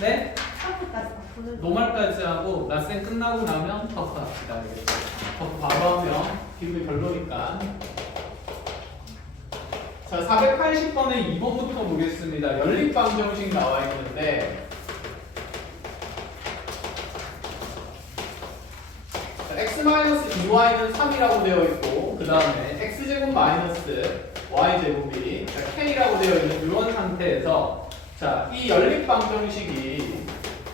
네? 커프까지 다 보내줘. 노말까지 하고 라센 끝나고 나면 퍼프 합시다. 알겠죠? 퍼프 바로 하면 기분이 별로니까. 자, 480번에 2번부터 보겠습니다. 연립방정식 나와 있는데 x-2y는 3이라고 되어 있고 그 다음에 x제곱 마이너스 y제곱이 k라고 되어 있는 이런 상태에서 자, 이 연립방정식이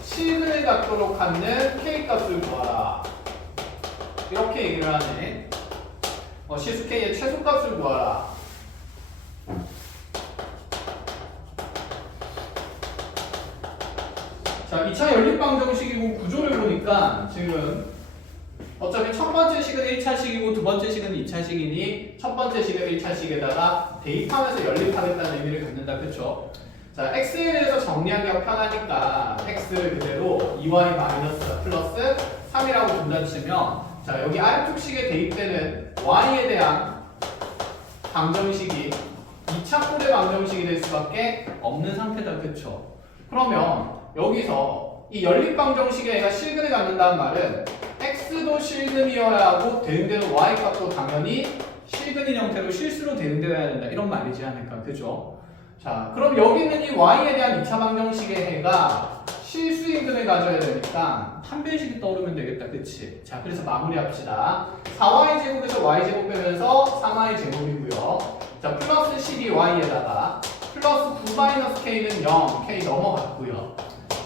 실근을 갖도록 하는 k값을 구하라 이렇게 얘기를 하네. 실수 k의 최소값을 구하라. 자, 2차 연립방정식이고 구조를 보니까 지금 어차피 첫 번째 식은 1차식이고 두 번째 식은 2차식이니 첫 번째 식은 1차식에다가 대입하면서 연립하겠다는 의미를 갖는다. 그쵸? 자, x에 대해서 정리하기가 편하니까 x를 그대로 2y 마이너스 플러스 3이라고 둔다 치면 자, 여기 아래쪽식에 대입되는 y에 대한 방정식이 2차 꼴의 방정식이 될 수밖에 없는 상태다. 그쵸? 그러면 여기서 이 연립방정식에 얘가 실근을 갖는다는 말은 x도 실근이어야 하고 대응되는 y 값도 당연히 실근인 형태로 실수로 대응되어야 된다. 이런 말이지 않을까. 그죠? 자, 그럼 여기 있는 이 y에 대한 2차 방정식의 해가 실수인근을 가져야 되니까 판별식이 떠오르면 되겠다. 그치? 자, 그래서 마무리합시다. 4y 제곱에서 y 제곱 빼면서 3y 제곱이고요. 자, 플러스 12y에다가 플러스 9-k는 0, k 넘어갔고요.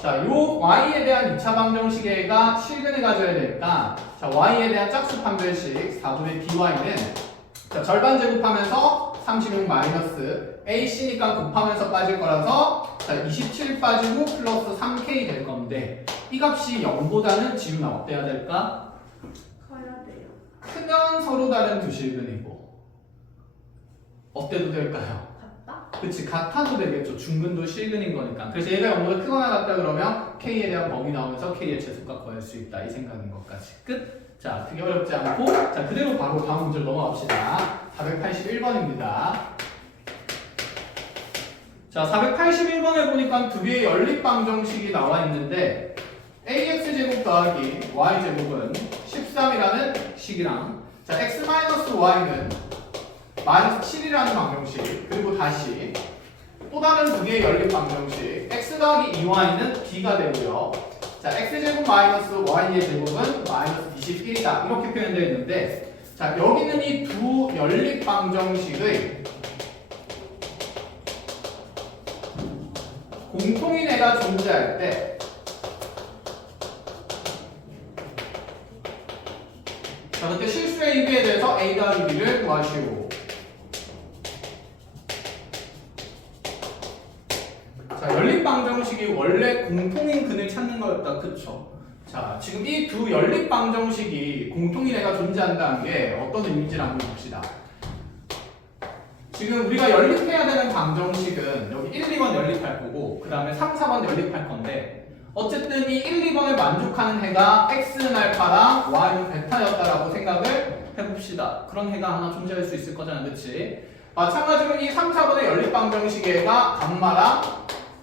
자, 요 y에 대한 2차 방정식의 해가 실근을 가져야 되니까 자, y에 대한 짝수 판별식 4분의 dy는 자, 절반 제곱하면서 36 마이너스 ac니까 곱하면서 빠질 거라서 자, 27 빠지고 플러스 3k 될 건데 이 값이 0보다는 지금 어때야 될까? 커야 돼요. 크면 서로 다른 두 실근이고 어때도 될까요? 같다? 그치, 같아도 되겠죠. 중근도 실근인 거니까. 그래서 얘가 0보다 크거나 같다 그러면 k에 대한 범위 나오면서 k의 최소값 구할 수 있다. 이 생각인 것까지. 끝. 자, 되게 어렵지 않고 자, 그대로 바로 다음 문제로 넘어갑시다. 481번입니다. 자, 481번에 보니까 두 개의 연립방정식이 나와 있는데 ax제곱 더하기 y제곱은 13이라는 식이랑 자, x-y는 마이너스 7이라는 방정식 그리고 다시 또 다른 두 개의 연립 방정식 x 더하기 2y는 b가 되고요. 자, x제곱 마이너스 y의 제곱은 마이너스 21이다 이렇게 표현되어 있는데 자, 여기는 이 두 연립 방정식의 공통인 애가 존재할 때 자, 그때 실수 A, B에 대해서 A 더하기 B를 구하시오. 자, 연립방정식이 원래 공통인 근을 찾는 거였다. 그쵸? 자, 지금 이 두 연립방정식이 공통인 애가 존재한다는 게 어떤 의미인지를 한번 봅시다. 지금 우리가 연립해야 되는 방정식은 여기 1, 2번 연립할 거고 그 다음에 3, 4번 연립할 건데 어쨌든 이 1, 2번을 만족하는 해가 x는 알파랑 y는 베타였다라고 생각을 해봅시다. 그런 해가 하나 존재할 수 있을 거잖아. 그치? 마찬가지로 이 3, 4번의 연립방정식의 해가 감마랑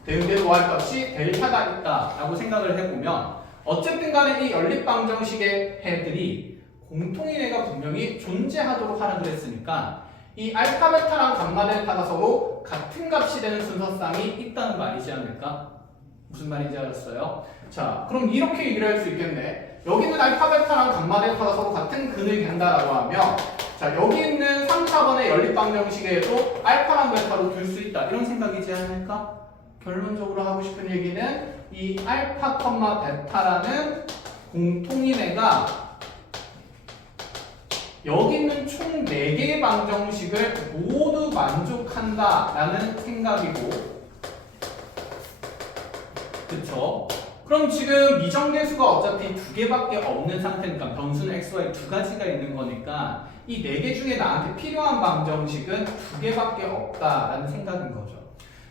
대응되는 y 값이 델타가 있다라고 생각을 해보면 어쨌든 간에 이 연립방정식의 해들이 공통인 해가 분명히 존재하도록 하라 그랬으니까 이 알파 베타랑 감마 델타가 서로 같은 값이 되는 순서쌍이 있다는 말이지 않을까? 무슨 말인지 알았어요? 자, 그럼 이렇게 얘기를 할 수 있겠네. 여기 있는 알파 베타랑 감마 델타가 서로 같은 근을 갖는다라고 하면 자, 여기 있는 3, 4번의 연립방정식에도 알파랑 베타로 둘 수 있다. 이런 생각이지 않을까? 결론적으로 하고 싶은 얘기는 이 알파, 베타라는 공통인 애가 여기 있는 총 4개의 방정식을 모두 만족한다라는 생각이고 그쵸? 그럼 지금 미정계수가 어차피 2개밖에 없는 상태니까 변수는 x, y 2가지가 있는 거니까 이 4개 중에 나한테 필요한 방정식은 2개밖에 없다라는 생각인 거죠.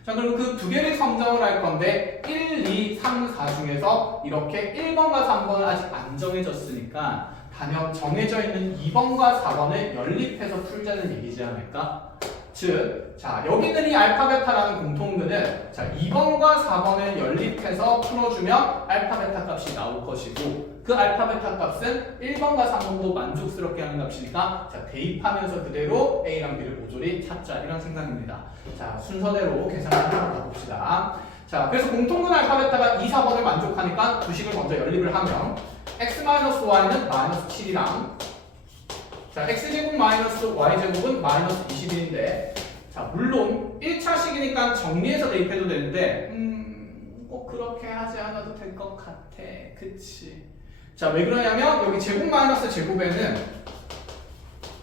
자, 그럼 그 2개를 선정을 할 건데 1, 2, 3, 4 중에서 이렇게 1번과 3번은 아직 안 정해졌으니까 단연 정해져 있는 2번과 4번을 연립해서 풀자는 얘기지 않을까? 즉, 자, 여기 있는 이 알파 베타라는 공통근은 자, 2번과 4번을 연립해서 풀어주면 알파 베타 값이 나올 것이고 그 알파 베타 값은 1번과 3번도 만족스럽게 하는 값이니까 자, 대입하면서 그대로 A랑 B를 모조리 찾자 이런 생각입니다. 자, 순서대로 계산을 한번 가봅시다. 자, 그래서 공통근 알파 베타가 2, 4번을 만족하니까 두 식을 먼저 연립을 하면 x-y는 마이너스 7이랑 자, x제곱 마이너스 y제곱은 마이너스 21인데 자, 물론 1차식이니까 정리해서 대입해도 되는데 꼭 그렇게 하지 않아도 될 것 같아. 그치? 자, 왜 그러냐면 여기 제곱 마이너스 제곱에는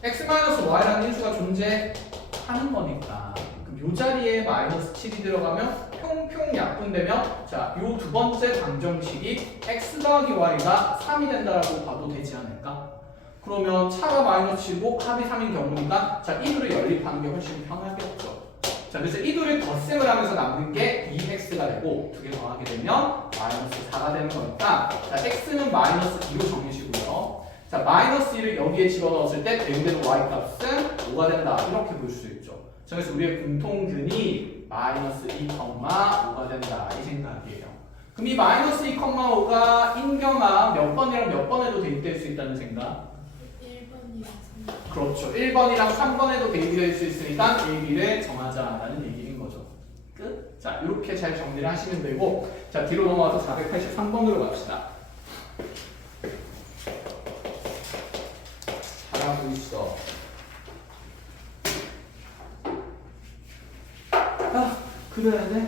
x 마이너스 y라는 인수가 존재하는 거니까 그럼 요 자리에 마이너스 7이 들어가면 평평 약분되면 자, 요 두 번째 방정식이 x 더하기 y가 3이 된다라고 봐도 되지 않을까? 그러면 차가 마이너스 7이고 합이 3인 경우니까 자, 이 둘을 연립하는 게 훨씬 편하겠죠. 자, 그래서 이 둘을 덧셈을 하면서 남는 게 2x가 되고 두 개 더하게 되면 마이너스 4가 되는 거니까 자, x는 마이너스 2로 정리시고요. 자, 마이너스 2를 여기에 집어넣었을 때 대응되는 y 값은 5가 된다. 이렇게 볼 수 있죠. 자, 그래서 우리의 공통근이 마이너스 2,5가 된다. 이 생각이에요. 그럼 이 마이너스 2,5가 인경아 몇 번이랑 몇 번에도 대입될 수 있다는 생각? 1번이랑 3번. 그렇죠. 1번이랑 3번에도 대입될 수 있으니까 A, B를 정하자라는 얘기인 거죠. 끝? 자, 이렇게 잘 정리를 하시면 되고 자, 뒤로 넘어와서 483번으로 갑시다. 잘하고 있어. 아, 그래야 돼?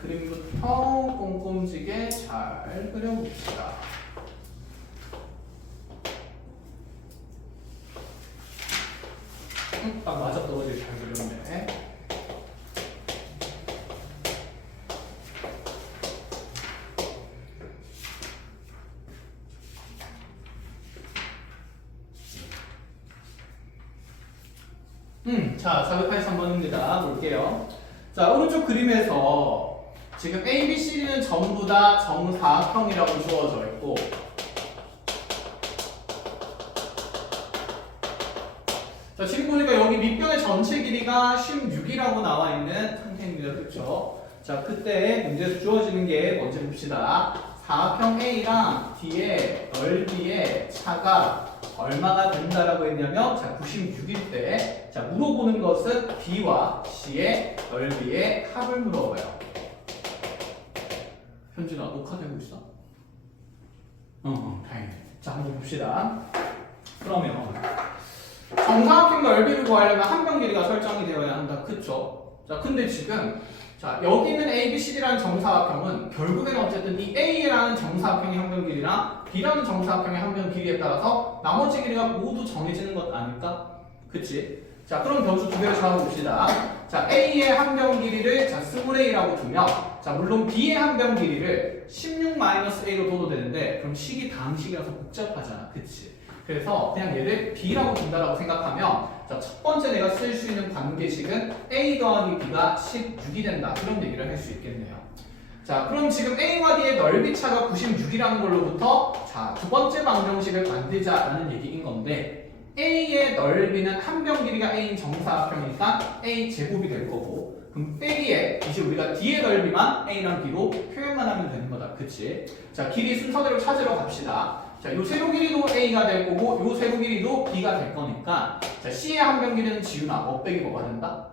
그림부터 꼼꼼지게 잘 그려봅시다. 딱 맞아 떨어지게 잘 그렸네. 자, 483번입니다. 볼게요. 자, 오른쪽 그림에서 지금 A, B, C는 전부 다 정사각형이라고 주어져 있고 자, 지금 보니까 여기 밑변의 전체 길이가 16이라고 나와 있는 상태입니다. 그렇죠? 자, 그때 문제에서 주어지는 게 뭔지 봅시다. 사각형 A랑 D의 넓이의 차가 얼마나 된다라고 했냐면 자, 96일 때 자, 물어보는 것은 B와 C의 넓이의 합을 물어봐요. 현진아, 녹화되고 있어? 다행이네. 자, 한번 봅시다. 그러면 정사각형 넓이를 구하려면 한 변 길이가 설정이 되어야 한다. 그쵸? 자, 근데 지금 자, 여기 있는 ABCD라는 정사각형은 결국에는 어쨌든 이 A라는 정사각형의 한 변 길이랑 B라는 정사각형의 한 변 길이에 따라서 나머지 길이가 모두 정해지는 것 아닐까? 그치? 자, 그럼 변수 두 개를 잡아봅시다. 자, A의 한 변 길이를 자, 20A라고 두면 자, 물론 B의 한 변 길이를 16-A로 둬도 되는데 그럼 식이 다항식이라서 복잡하잖아. 그치? 그래서 그냥 얘를 B라고 둔다라고 생각하면 자, 첫 번째 내가 쓸 수 있는 관계식은 A 더하기 B가 16이 된다. 그런 얘기를 할 수 있겠네요. 자, 그럼 지금 A와 D의 넓이 차가 96이라는 걸로부터 자, 두 번째 방정식을 만들자라는 얘기인 건데 A의 넓이는 한 변 길이가 A인 정사각형이니까 A 제곱이 될 거고 그럼 빼기에 이제 우리가 D의 넓이만 A랑 B로 표현만 하면 되는 거다. 그치? 자, 길이 순서대로 찾으러 갑시다. 자, 요 세로 길이도 A가 될 거고 요 세로 길이도 B가 될 거니까 자, C의 한 변 길이는 지우나 뭐 빼기 뭐가 된다?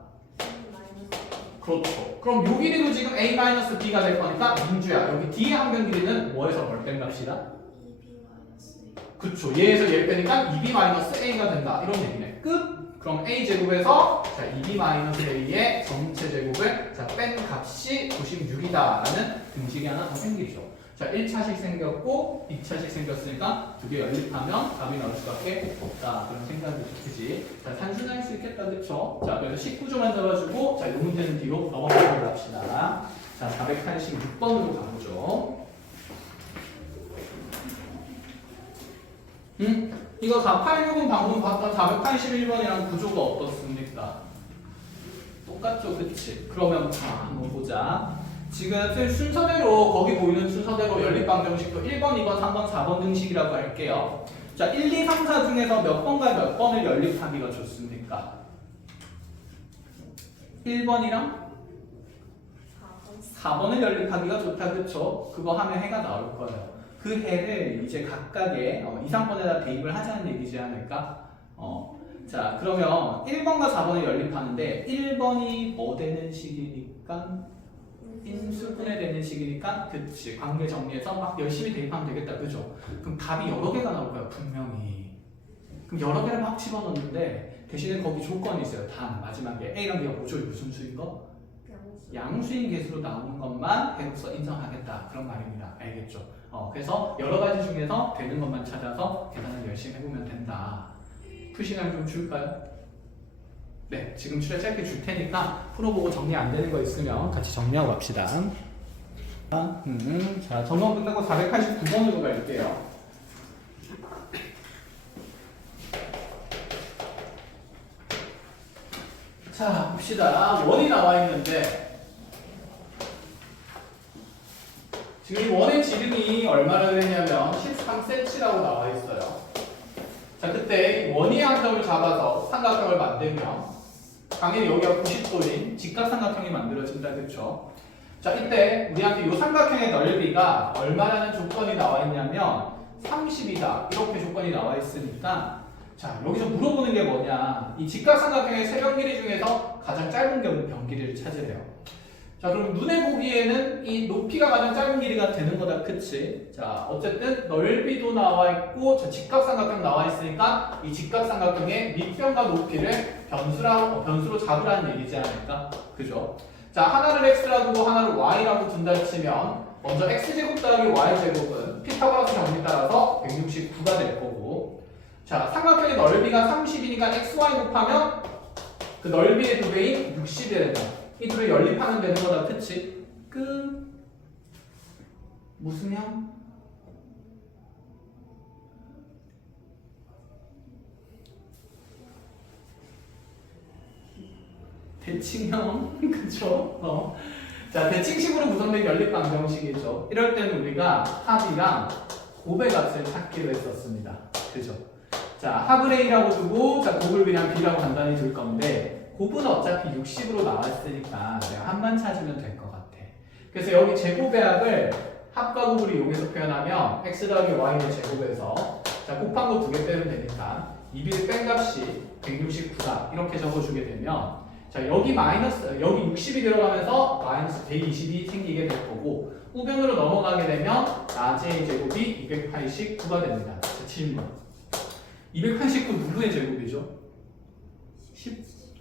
그렇죠. 그럼 요 길이도 지금 A-B가 될 거니까 민주야 여기 D의 한 변 길이는 뭐에서 뭘 뺀 값이다? 2B-A. 그쵸. 얘에서 얘 빼니까 2B-A가 된다. 이런 얘기네. 끝! 그럼 A제곱에서 자, 2B-A의 전체 제곱을 자, 뺀 값이 96이다 라는 등식이 하나 더 생기죠. 자, 1차식 생겼고 2차식 생겼으니까 두 개 연립하면 답이 나올 수밖에 없다. 그런 생각이 드지. 자, 단순할 수 있겠다. 그쵸? 자, 그래서 19조만 잡아주고 자, 이 문제는 뒤로 넘어가도록 합시다. 자, 486번으로 가보죠. 이거 486은 방금 봤던 481번이랑 구조가 어떻습니까? 똑같죠, 그치? 그러면 한번 보자. 지금 순서대로 거기 보이는 순서대로 연립방정식도 1번, 2번, 3번, 4번 등식이라고 할게요. 자, 1, 2, 3, 4 중에서 몇 번과 몇 번을 연립하기가 좋습니까? 1번이랑 4번을 연립하기가 좋다, 그쵸? 그거 하면 해가 나올 거예요. 그 해를 이제 각각의 2, 3번에다 대입을 하자는 얘기지 않을까? 자, 그러면 1번과 4번을 연립하는데 1번이 뭐 되는 식이니까? 인수분해 되는 식이니까 그치, 관계 정리해서 막 열심히 대입하면 되겠다, 그죠? 그럼 답이 여러 개가 나올 거야, 분명히. 그럼 여러 개를 막 집어넣는데 대신에 거기 조건이 있어요. 단 마지막에 A랑 B가 뭐죠? 무슨 수인 거? 양수인 개수로 나오는 것만 해로서 인정하겠다, 그런 말입니다. 알겠죠? 그래서 여러 가지 중에서 되는 것만 찾아서 계산을 열심히 해보면 된다. 풀 시간 좀 줄까요? 네, 지금 출에 짧게 줄 테니까 풀어보고 정리 안 되는 거 있으면 같이 정리하고 갑시다. 자, 점검 끝나고 489번으로 갈게요. 자, 봅시다. 원이 나와 있는데 지금 이 원의 지름이 얼마나 되냐면 13cm라고 나와 있어요. 자, 그때 원의 한 점을 잡아서 삼각형을 만들면 당연히 여기가 90도인 직각삼각형이 만들어진다, 그쵸? 자, 이때 우리한테 이 삼각형의 넓이가 얼마라는 조건이 나와 있냐면 30이다, 이렇게 조건이 나와 있으니까 자, 여기서 물어보는 게 뭐냐, 이 직각삼각형의 세 변 길이 중에서 가장 짧은 변 길이를 찾으래요. 자, 그럼 눈에 보기에는 이 높이가 가장 짧은 길이가 되는 거다, 그치? 자, 어쨌든 넓이도 나와 있고, 자, 직각삼각형 나와 있으니까 이 직각삼각형의 밑변과 높이를 변수로 잡으라는 얘기지 않을까? 그죠? 자, 하나를 x라고 두고 하나를 y라고 둔다 치면 먼저 x제곱 더하기 y제곱은 피타고라스 정리 따라서 169가 될 거고, 자, 삼각형의 넓이가 30이니까 xy 곱하면 그 넓이의 2배인 60이 된다. 이 둘을 연립하면 되는 거다, 그치? 무슨 형? 대칭형, 그쵸? 자, 대칭식으로 구성된 연립방정식이죠. 이럴 때는 우리가 합이랑 곱의 값을 찾기로 했었습니다. 그죠? 자, 합을 A라고 두고, 자, 곱을 그냥 B라고 간단히 둘 건데, 곱은 어차피 60으로 나왔으니까 내가 합만 찾으면 될 것 같아. 그래서 여기 제곱의 합을 합과 곱을 이용해서 표현하면 x 더하기 y의 제곱에서 자, 곱한 거 2개 빼면 되니까 2b를 뺀 값이 169다, 이렇게 적어주게 되면 자, 여기 60이 들어가면서 마이너스 120이 생기게 될 거고, 우변으로 넘어가게 되면 라지의 제곱이 289가 됩니다. 자, 질문. 289 누구의 제곱이죠?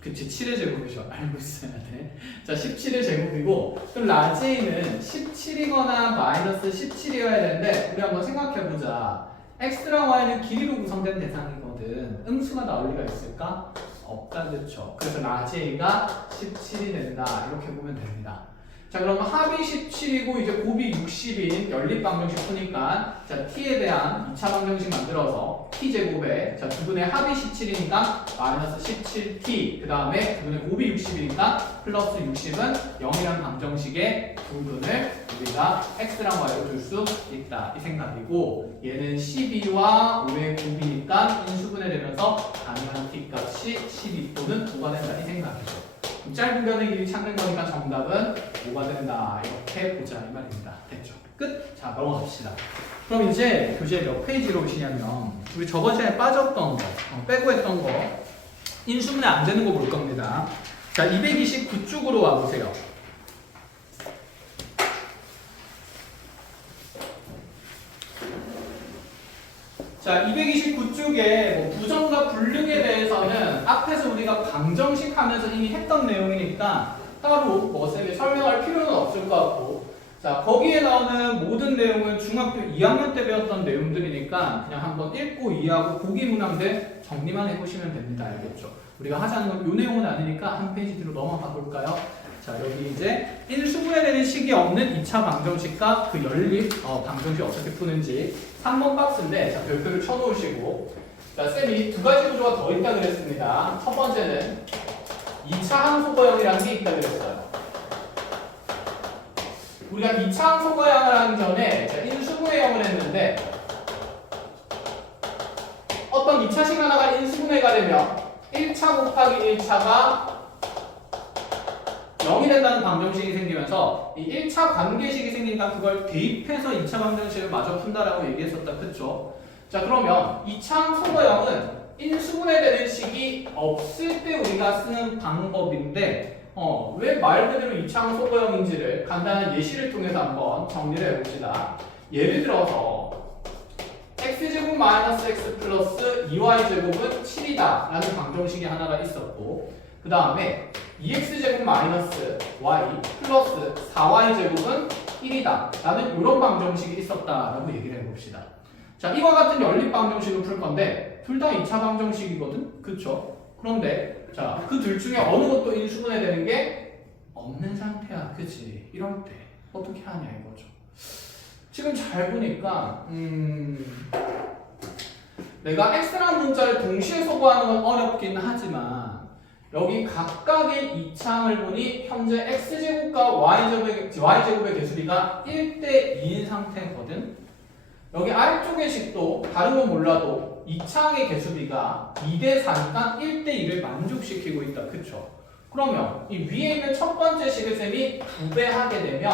그치, 7의 제곱이죠. 알고 있어야 돼. 자, 17의 제곱이고, 그럼 라지는 17이거나 마이너스 17이어야 되는데, 우리 한번 생각해보자. x랑 y는 길이로 구성된 대상이거든. 음수가 나올 리가 있을까? 없다, 그쵸? 그래서 라지가 17이 된다, 이렇게 보면 됩니다. 자, 그러면 합이 17이고 이제 곱이 60인 연립방정식 푸니까 자, t에 대한 2차 방정식 만들어서 t제곱에 자, 두 분의 합이 17이니까 마이너스 17t, 그 다음에 두 분의 곱이 60이니까 플러스 60은 0이라는 방정식의 두 분을 우리가 x랑 y로 줄 수 있다, 이 생각이고, 얘는 12와 5의 곱이니까 인수분해 되면서 가능한 t 값이 12 또는 5가 된다, 이 생각이죠. 짧은 변의 길이 찾는 거니까 정답은 5가 된다, 이렇게 보자, 이 말입니다. 됐죠? 끝! 자, 넘어갑시다. 그럼 이제 교재 몇 페이지로 오시냐면 우리 저번 시간에 빠졌던 거, 빼고 했던 거, 인수분해 안 되는 거 볼 겁니다. 자, 229쪽으로 와보세요. 자, 229쪽에 뭐 부정과 불능에 대해서는 앞에서 우리가 방정식 하면서 이미 했던 내용이니까 따로 뭐 설명할 필요는 없을 것 같고, 자, 거기에 나오는 모든 내용은 중학교 2학년 때 배웠던 내용들이니까 그냥 한번 읽고 이해하고 보기 문항들 정리만 해보시면 됩니다. 알겠죠? 우리가 하자는 건 이 내용은 아니니까 한 페이지 뒤로 넘어가 볼까요? 자, 여기 이제 인수분해되는 식이 없는 2차 방정식과 그 연립 방정식 어떻게 푸는지 3번 박스인데, 자, 별표를 쳐놓으시고, 자, 쌤이 두 가지 구조가 더 있다 그랬습니다. 첫 번째는 2차 함수거형이라는 게 있다 그랬어요. 우리가 이차항 소거형을 하기 전에 자, 인수분해 형을 했는데 어떤 2차식 하나가 인수분해가 되면 1차 곱하기 1차가 0이 된다는 방정식이 생기면서 이 1차 관계식이 생기니까 그걸 대입해서 2차 방정식을 마저 푼다라고 얘기했었다. 그쵸? 자, 그러면 2차항 소거형은 인수분해되는 식이 없을 때 우리가 쓰는 방법인데 왜 말 그대로 2차항 소거형인지를 간단한 예시를 통해서 한번 정리를 해봅시다. 예를 들어서 x제곱 마이너스 x 플러스 2y제곱은 7이다 라는 방정식이 하나가 있었고 그 다음에 2x제곱 마이너스 y 플러스 4y제곱은 1이다 라는 이런 방정식이 있었다라고 얘기를 해봅시다. 자, 이와 같은 연립 방정식을 풀 건데 둘 다 2차 방정식이거든? 그쵸? 그런데 자, 그 둘 중에 어느 것도 인수분해 되는 게 없는 상태야. 그치? 이럴 때 어떻게 하냐 이거죠. 지금 잘 보니까 내가 x라는 문자를 동시에 소거하는 건 어렵긴 하지만 여기 각각의 2차항을 보니 현재 x제곱과 y제곱의 개수비가 1대2인 상태거든. 여기 아래쪽의 식도 다른 건 몰라도 2차항의 개수비가 2대4니까 1대2를 만족시키고 있다. 그쵸? 그러면 이 위에 있는 첫 번째 식의 셈이 2배 하게 되면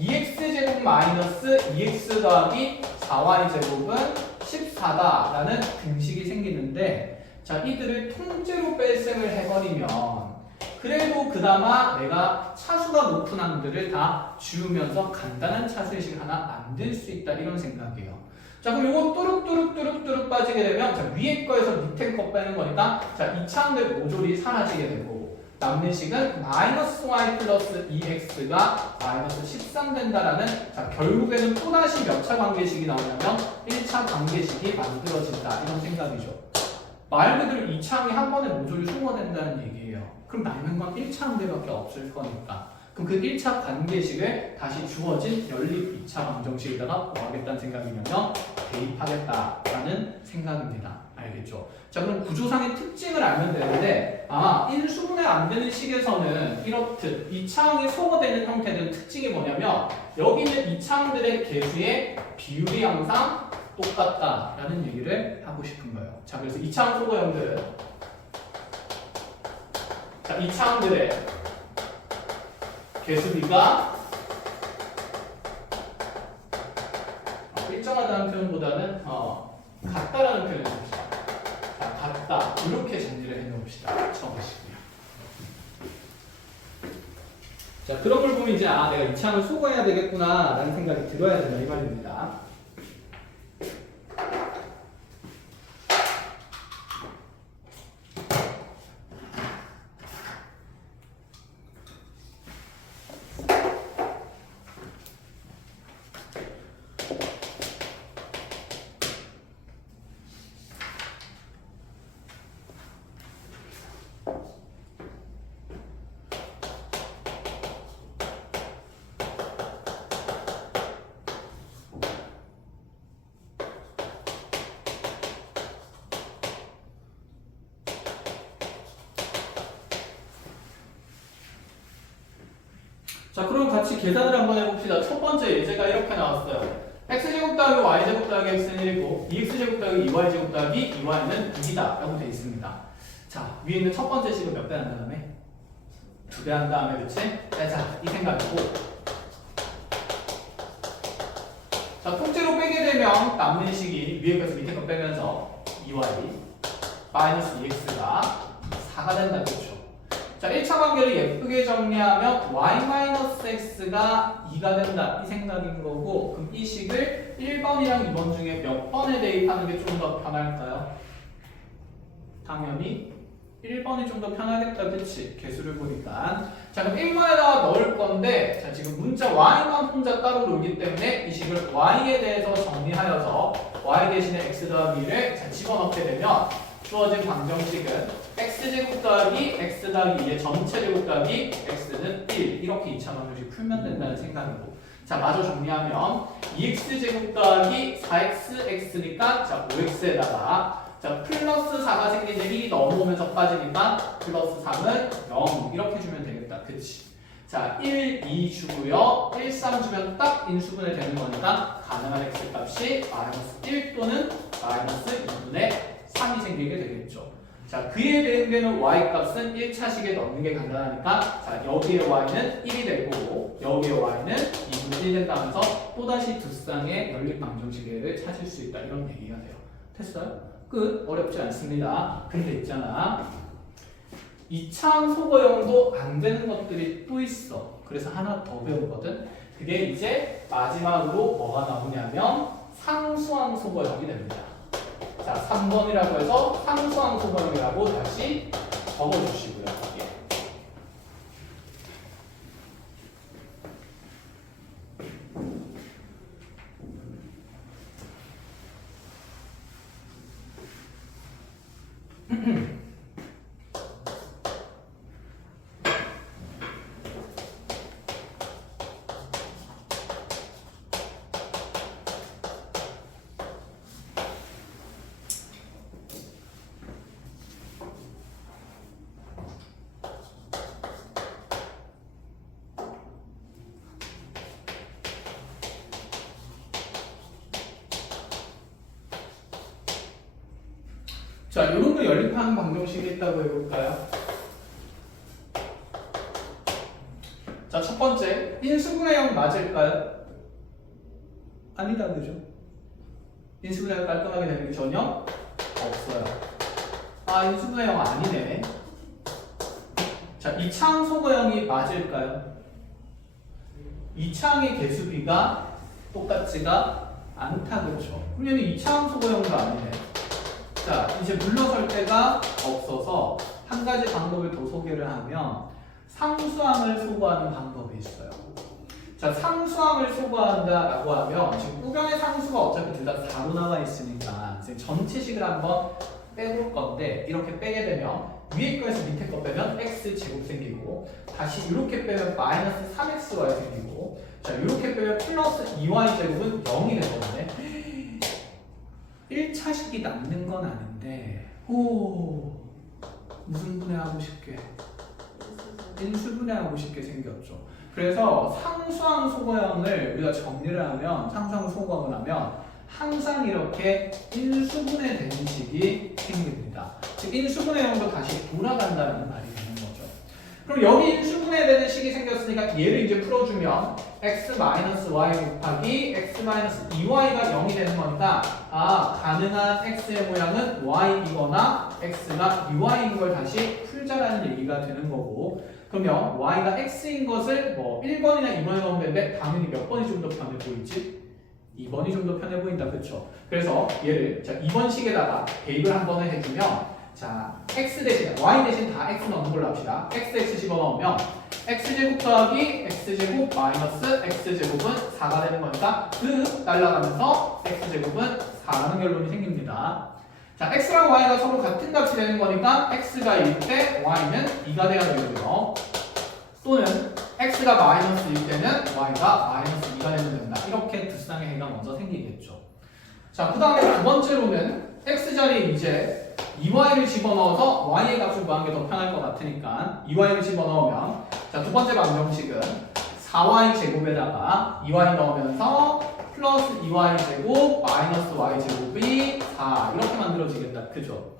2x제곱 마이너스 2x 더하기 4y제곱은 14다라는 등식이 생기는데 자, 이들을 통째로 뺄셈을 해버리면 그래도 그나마 내가 차수가 높은 항들을 다 지우면서 간단한 차수의식을 하나 만들 수 있다 이런 생각이에요. 자, 그럼 이거 뚜룩뚜룩 빠지게 되면 자, 위에 거에서 밑에 거 빼는 거니까 자, 이 차항들 모조리 사라지게 되고 남는 식은 마이너스 y 플러스 2x가 마이너스 13 된다라는 자, 결국에는 또다시 몇 차 관계식이 나오냐면 1차 관계식이 만들어진다 이런 생각이죠. 말 그대로 2차항이 한 번에 모조리 소거된다는 얘기예요. 그럼 남는 건 1차항들밖에 없을 거니까 그럼 그 1차 관계식을 다시 주어진 연립 2차 방정식에다가 뭐 하겠다는 생각이냐면 대입하겠다라는 생각입니다. 알겠죠? 자, 그럼 구조상의 특징을 알면 되는데 인수분해 안 되는 식에서는 이렇듯 2차항이 소거되는 형태들은 특징이 뭐냐면 여기 있는 2차항들의 개수의 비율이 항상 똑같다라는 얘기를 하고 싶은 거예요. 자, 그래서 2차항 소거형들은 자, 2차항들의 개수비가 일정하다는 표현보다는 같다라는 표현을 씁시다. 자, 같다 이렇게 정리를 해놓읍시다. 처음이시고요. 자, 그런 걸 보면 이제 내가 2차항을 소거해야 되겠구나 라는 생각이 들어야 된다 이 말입니다. 자, 그럼 같이 계산을 한번 해봅시다. 첫 번째 예제가 이렇게 나왔어요. x제곱 더하기 y제곱 더하기 x는 1이고 2x제곱 더하기 2y제곱 더하기 2y는 6이다 라고 되어 있습니다. 자, 위에 있는 첫 번째 식을 몇 배 한 다음에? 2배 한 다음에 그치? 자, 이 생각이고 자, 통째로 빼게 되면 남는 식이 위에 거에서 밑에 거 빼면서 2y 마이너스 2x가 4가 된다. 그렇죠? 자, 1차 관계를 예쁘게 정리하면 y-x가 2가 된다 이 생각인 거고 그럼 이 식을 1번이랑 2번 중에 몇 번에 대입하는 게 좀 더 편할까요? 당연히 1번이 좀 더 편하겠다. 그치? 개수를 보니까 자, 그럼 1번에다가 넣을 건데 자, 지금 문자 y만 혼자 따로 놀기 때문에 이 식을 y에 대해서 정리하여서 y 대신에 x 더하기를 집어넣게 되면 주어진 방정식은 x제곱 더하기 x 더하기 2의 전체 제곱 더하기 x는 1 이렇게 2차 방정식 풀면 된다는 생각이고 자, 마저 정리하면 2x제곱 더하기 4xx니까 자, 5x에다가 자, 플러스 4가 생긴데 1이 넘어오면서 빠지니까 플러스 3은 0 이렇게 주면 되겠다. 그치? 자, 1, 2 주고요. 1, 3 주면 딱 인수분해 되는 거니까 가능한 x 값이 마이너스 1 또는 마이너스 2분의 3이 생기게 되겠죠. 자, 그에 대응되는 y 값은 1차식에 넣는 게 간단하니까 자, 여기에 y는 1이 되고 여기에 y는 2분의 1 된다면서 또다시 두 쌍의 연립 방정식을 찾을 수 있다. 이런 얘기가 돼요. 됐어요? 끝. 어렵지 않습니다. 근데 있잖아. 이차항 소거형도 안 되는 것들이 또 있어. 그래서 하나 더 배우거든. 그게 이제 마지막으로 뭐가 나오냐면 상수항 소거형이 됩니다. 자, 3번이라고 해서 상수항 소거형이라고 다시 적어주시고요. 여기에. 자, 이런 거 연립하는 방정식이 있다고 해볼까요? 자, 첫 번째, 인수분해 형 맞을까요? 아니다, 그죠? 인수분해가 깔끔하게 되는 게 전혀 없어요. 아, 인수분해 형 아니네. 자, 이차항 소거형이 맞을까요? 이차항의 개수비가 똑같지가 않다, 그렇죠? 그러면 이차항 소거형도 아니네. 자, 이제 물러설 데가 없어서 한 가지 방법을 더 소개를 하면 상수항을 소거하는 방법이 있어요. 자, 상수항을 소거한다라고 하면 지금 우변의 상수가 어차피 둘 다 4로 나와 있으니까 전체식을 한번 빼볼 건데 이렇게 빼게 되면 위에 거에서 밑에 거 빼면 x제곱 생기고 다시 이렇게 빼면 마이너스 3xy 생기고 자, 이렇게 빼면 플러스 2y제곱은 0이 되거든요. 1차식이 남는 건 아닌데 무슨 분해하고 싶게? 인수분해하고 싶게 생겼죠. 그래서 상수항 소거형을 우리가 정리를 하면 상수항 소거하고 나면 항상 이렇게 인수분해 되는 식이 생깁니다. 즉 인수분해형도 다시 돌아간다는 말이 되는 거죠. 그럼 여기 인수분해 되는 식이 생겼으니까 얘를 이제 풀어주면 x-y 곱하기 x-2y가 0이 되는 거니까 아, 가능한 x의 모양은 y이거나 x가 uy인 걸 다시 풀자라는 얘기가 되는 거고 그러면 y가 x인 것을 뭐 1번이나 2번에 넣으면 되는데 당연히 몇 번이 좀 더 편해 보이지? 2번이 좀 더 편해 보인다, 그렇죠? 그래서 얘를 자 2번식에다가 대입을 한 번을 해주면 자 x 대신 y 대신 다 x 넣는 걸로 합시다. x 집어넣으면 x제곱 더하기 x제곱 마이너스 x제곱은 4가 되는 거니까 그 날라가면서 x제곱은 4라는 결론이 생깁니다. 자, x랑 y가 서로 같은 값이 되는 거니까 x가 1일 때 y는 2가 돼야 되고요. 또는 x가 마이너스 1일 때는 y가 마이너스 2가 되면 된다. 이렇게 두 쌍의 해가 먼저 생기겠죠. 자, 그 다음에 두 번째로는 x자리에 이제 2y를 집어넣어서 y의 값을 구하는 게 더 편할 것 같으니까 2y를 집어넣으면 자, 두 번째 방정식은 4y 제곱에다가 2y 넣으면서 플러스 2y 제곱 마이너스 y 제곱이 4 이렇게 만들어지겠다. 그죠?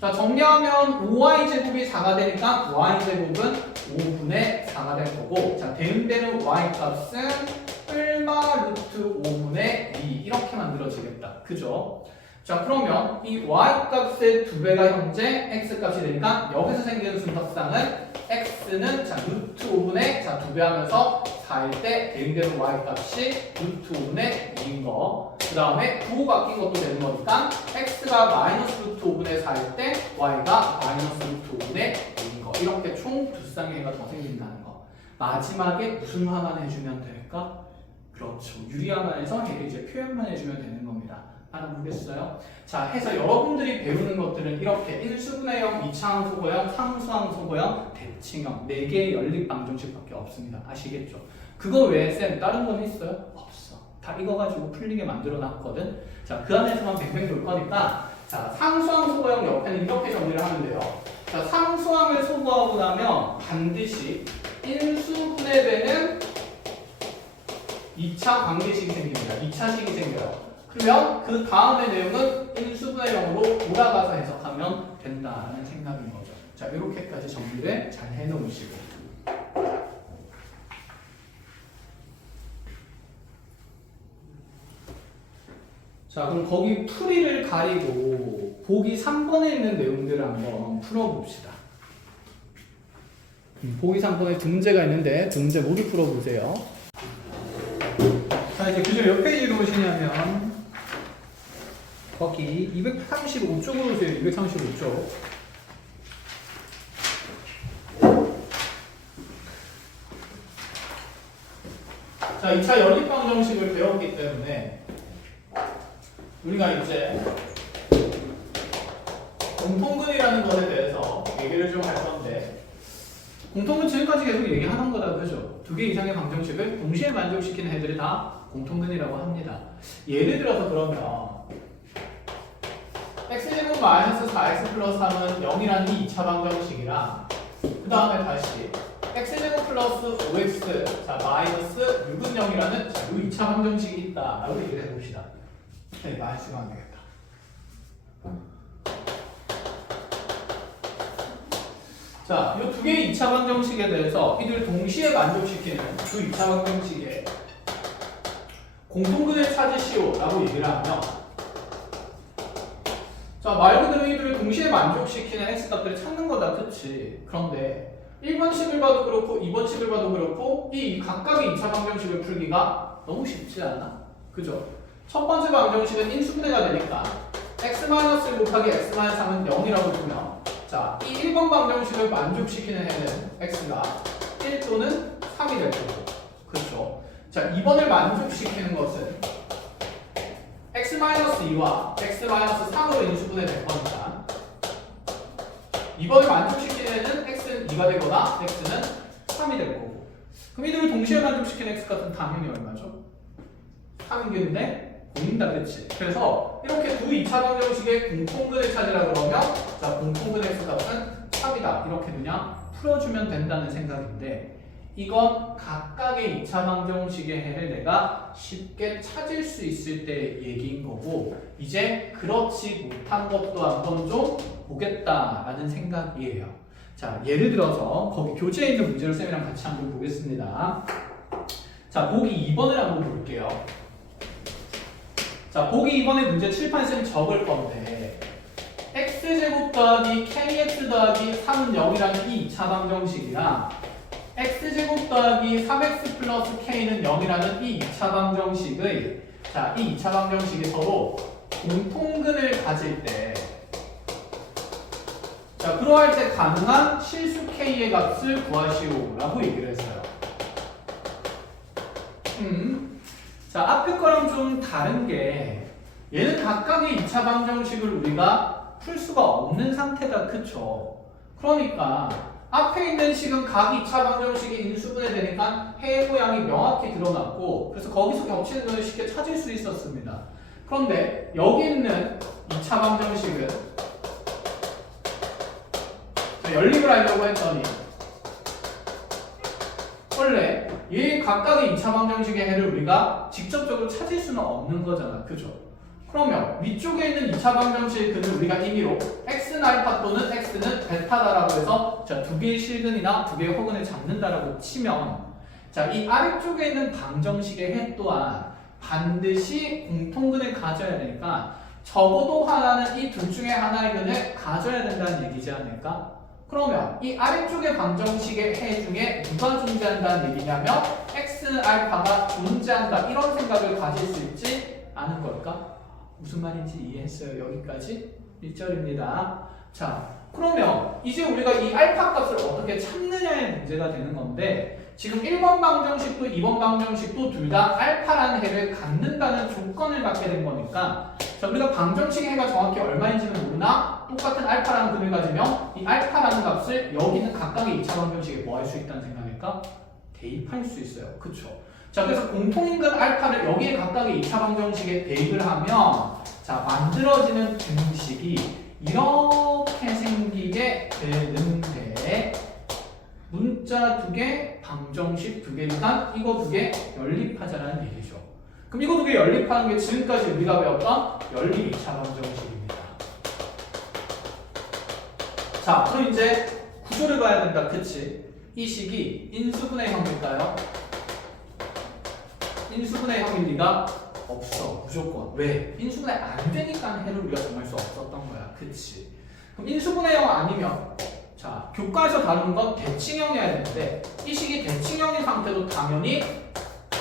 자, 정리하면 5y 제곱이 4가 되니까 y 제곱은 5분의 4가 될 거고 자, 대응되는 y 값은 얼마 루트 5분의 2 이렇게 만들어지겠다. 그죠? 자, 그러면 이 y 값의 2배가 현재 x 값이 되니까 여기서 생기는 순서상은 x는 자 루트 5분의 자 2배 하면서 4일 때 대응되는 y 값이 루트 5분의 2인 거. 그 다음에 부호 바뀐 것도 되는 거니까 x가 마이너스 루트 5분의 4일 때 y가 마이너스 루트 5분의 2인 거. 이렇게 총 두 쌍의 해가 더 생긴다는 거. 마지막에 무슨 화만 해주면 될까? 그렇죠. 유리화만해서 해를 이제 표현만 해주면 되는 겁니다. 알아보겠어요? 자, 해서 여러분들이 배우는 것들은 이렇게 인수분해형, 이차항 소거형, 상수항 소거형, 대칭형 4개의 연립 방정식밖에 없습니다. 아시겠죠? 그거 외에 쌤 다른 건 있어요? 없어. 다 이거 가지고 풀리게 만들어 놨거든. 자, 그 안에서만 뱅뱅 돌 거니까 자, 상수항 소거형 옆에는 이렇게 정리를 하면 돼요. 자, 상수항을 소거하고 나면 반드시 인수분해되는 2차 관계식이 생깁니다. 2차식이 생겨요. 그러면 그 다음의 내용은 인수분해형으로 돌아가서 해석하면 된다라는 생각인 거죠. 자, 이렇게까지 정리를 잘 해놓으시고. 자, 그럼 거기 풀이를 가리고 보기 3번에 있는 내용들을 한번 풀어봅시다. 보기 3번에 두 문제가 있는데 두 문제 모두 풀어보세요. 자, 이제 그중 몇 페이지로 오시냐면 거기 235쪽으로 오세요. 235쪽. 자, 2차 연립방정식을 배웠기 때문에 우리가 이제 공통근이라는 것에 대해서 얘기를 좀 할 건데, 공통근 지금까지 계속 얘기하는 거다, 그죠? 두 개 이상의 방정식을 동시에 만족시키는 애들이 다 공통근이라고 합니다. 예를 들어서 그러면 x제곱 마이너스 4x 플러스 3은 0이라는 이 2차 방정식이랑 그 다음에 다시 x제곱 플러스 5x 자 마이너스 6은 0이라는 이 2차 방정식이 있다라고 얘기를 해봅시다. 네, 마이너스가 안 되겠다. 자, 이 두 개의 2차 방정식에 대해서 이들 동시에 만족시키는 두 2차 방정식의 공통근을 찾으시오라고 얘기를 하면, 자, 말 그대로 이들을 동시에 만족시키는 x값들을 찾는 거다, 그치? 그런데 1번식을 봐도 그렇고 2번식을 봐도 그렇고 이 각각의 2차 방정식을 풀기가 너무 쉽지 않아? 그죠? 첫 번째 방정식은 인수분해가 되니까 x-1 곱하기 x-3은 0이라고 두면, 자, 이 1번 방정식을 만족시키는 해는 x가 1 또는 3이 될 거고, 그렇죠? 자, 2번을 만족시키는 것은 x-2와 x-3으로 인수분해 될 거니까 2번을 만족시키는 애는 x는 2가 되거나 x는 3이 될 거고, 그럼 이들을 동시에 만족시키는 x값은 당연히 얼마죠? 3이겠네? 보인다, 그치? 그래서 이렇게 두 2차 방정식의 공통근을 찾으라 그러면, 자, 공통근 x값은 3이다 이렇게 그냥 풀어주면 된다는 생각인데, 이건 각각의 2차 방정식의 해를 내가 쉽게 찾을 수 있을 때 얘기인 거고, 이제 그렇지 못한 것도 한번 좀 보겠다라는 생각이에요. 자, 예를 들어서 거기 교재에 있는 문제를 쌤이랑 같이 한번 보겠습니다. 자, 보기 2번을 한번 볼게요. 자, 보기 2번의 문제 칠판 쌤 적을 건데, x제곱 더하기 kx 더하기 3은 0이라는 이 2차 방정식이랑 x제곱 더하기 3x 플러스 k는 0이라는 이 2차 방정식의, 자, 이 2차 방정식이 서로 공통근을 가질 때, 자, 그러할 때 가능한 실수 k의 값을 구하시오라고 얘기를 했어요. 자, 앞에 거랑 좀 다른 게, 얘는 각각의 2차 방정식을 우리가 풀 수가 없는 상태다, 그쵸? 그러니까 앞에 있는 식은 각 2차 방정식이 인수분해 되니까 해의 모양이 명확히 드러났고, 그래서 거기서 겹치는 걸 쉽게 찾을 수 있었습니다. 그런데 여기 있는 2차 방정식은, 자, 연립을 하려고 했더니 원래 얘 각각의 2차 방정식의 해를 우리가 직접적으로 찾을 수는 없는 거잖아, 그죠? 그러면 위쪽에 있는 2차 방정식의 근을 우리가 임의로 x는 알파 또는 x는 베타다라고 해서, 자, 두 개의 실근이나 두 개의 허근을 잡는다라고 치면, 자, 이 아래쪽에 있는 방정식의 해 또한 반드시 공통근을 가져야 되니까 적어도 하나는 이 둘 중에 하나의 근을 가져야 된다는 얘기지 않을까? 그러면 이 아래쪽의 방정식의 해 중에 누가 존재한다는 얘기냐면 x는 알파가 존재한다, 이런 생각을 가질 수 있지 않은 걸까? 무슨 말인지 이해했어요? 여기까지 1절입니다. 자, 그러면 이제 우리가 이 알파 값을 어떻게 찾느냐의 문제가 되는 건데, 지금 1번 방정식도 2번 방정식도 둘 다 알파라는 해를 갖는다는 조건을 갖게 된 거니까, 자, 우리가 방정식의 해가 정확히 얼마인지는 모르나 똑같은 알파라는 근을 가지면 이 알파라는 값을 여기는 각각의 2차 방정식에 뭐 할 수 있다는 생각일까? 대입할 수 있어요. 그쵸? 자, 그래서 공통인근 알파를 여기에 각각의 2차 방정식에 대입을 하면, 자, 만들어지는 등식이 이렇게 생기게 되는데, 문자 두 개, 방정식 두 개니까 이거 두 개 연립하자라는 얘기죠. 그럼 이거 두 개 연립하는 게 지금까지 우리가 배웠던 연립 2차 방정식입니다. 자, 그럼 이제 구조를 봐야 된다. 그치? 이 식이 인수분해 형일까요? 인수분해 형일 리가 없어. 무조건. 왜? 인수분해 안 되니까 해를 우리가 정할 수 없었던 거야. 그치? 그럼 인수분해형 아니면 자, 교과에서 다루는 건 대칭형이어야 되는데 이 식이 대칭형인 상태도 당연히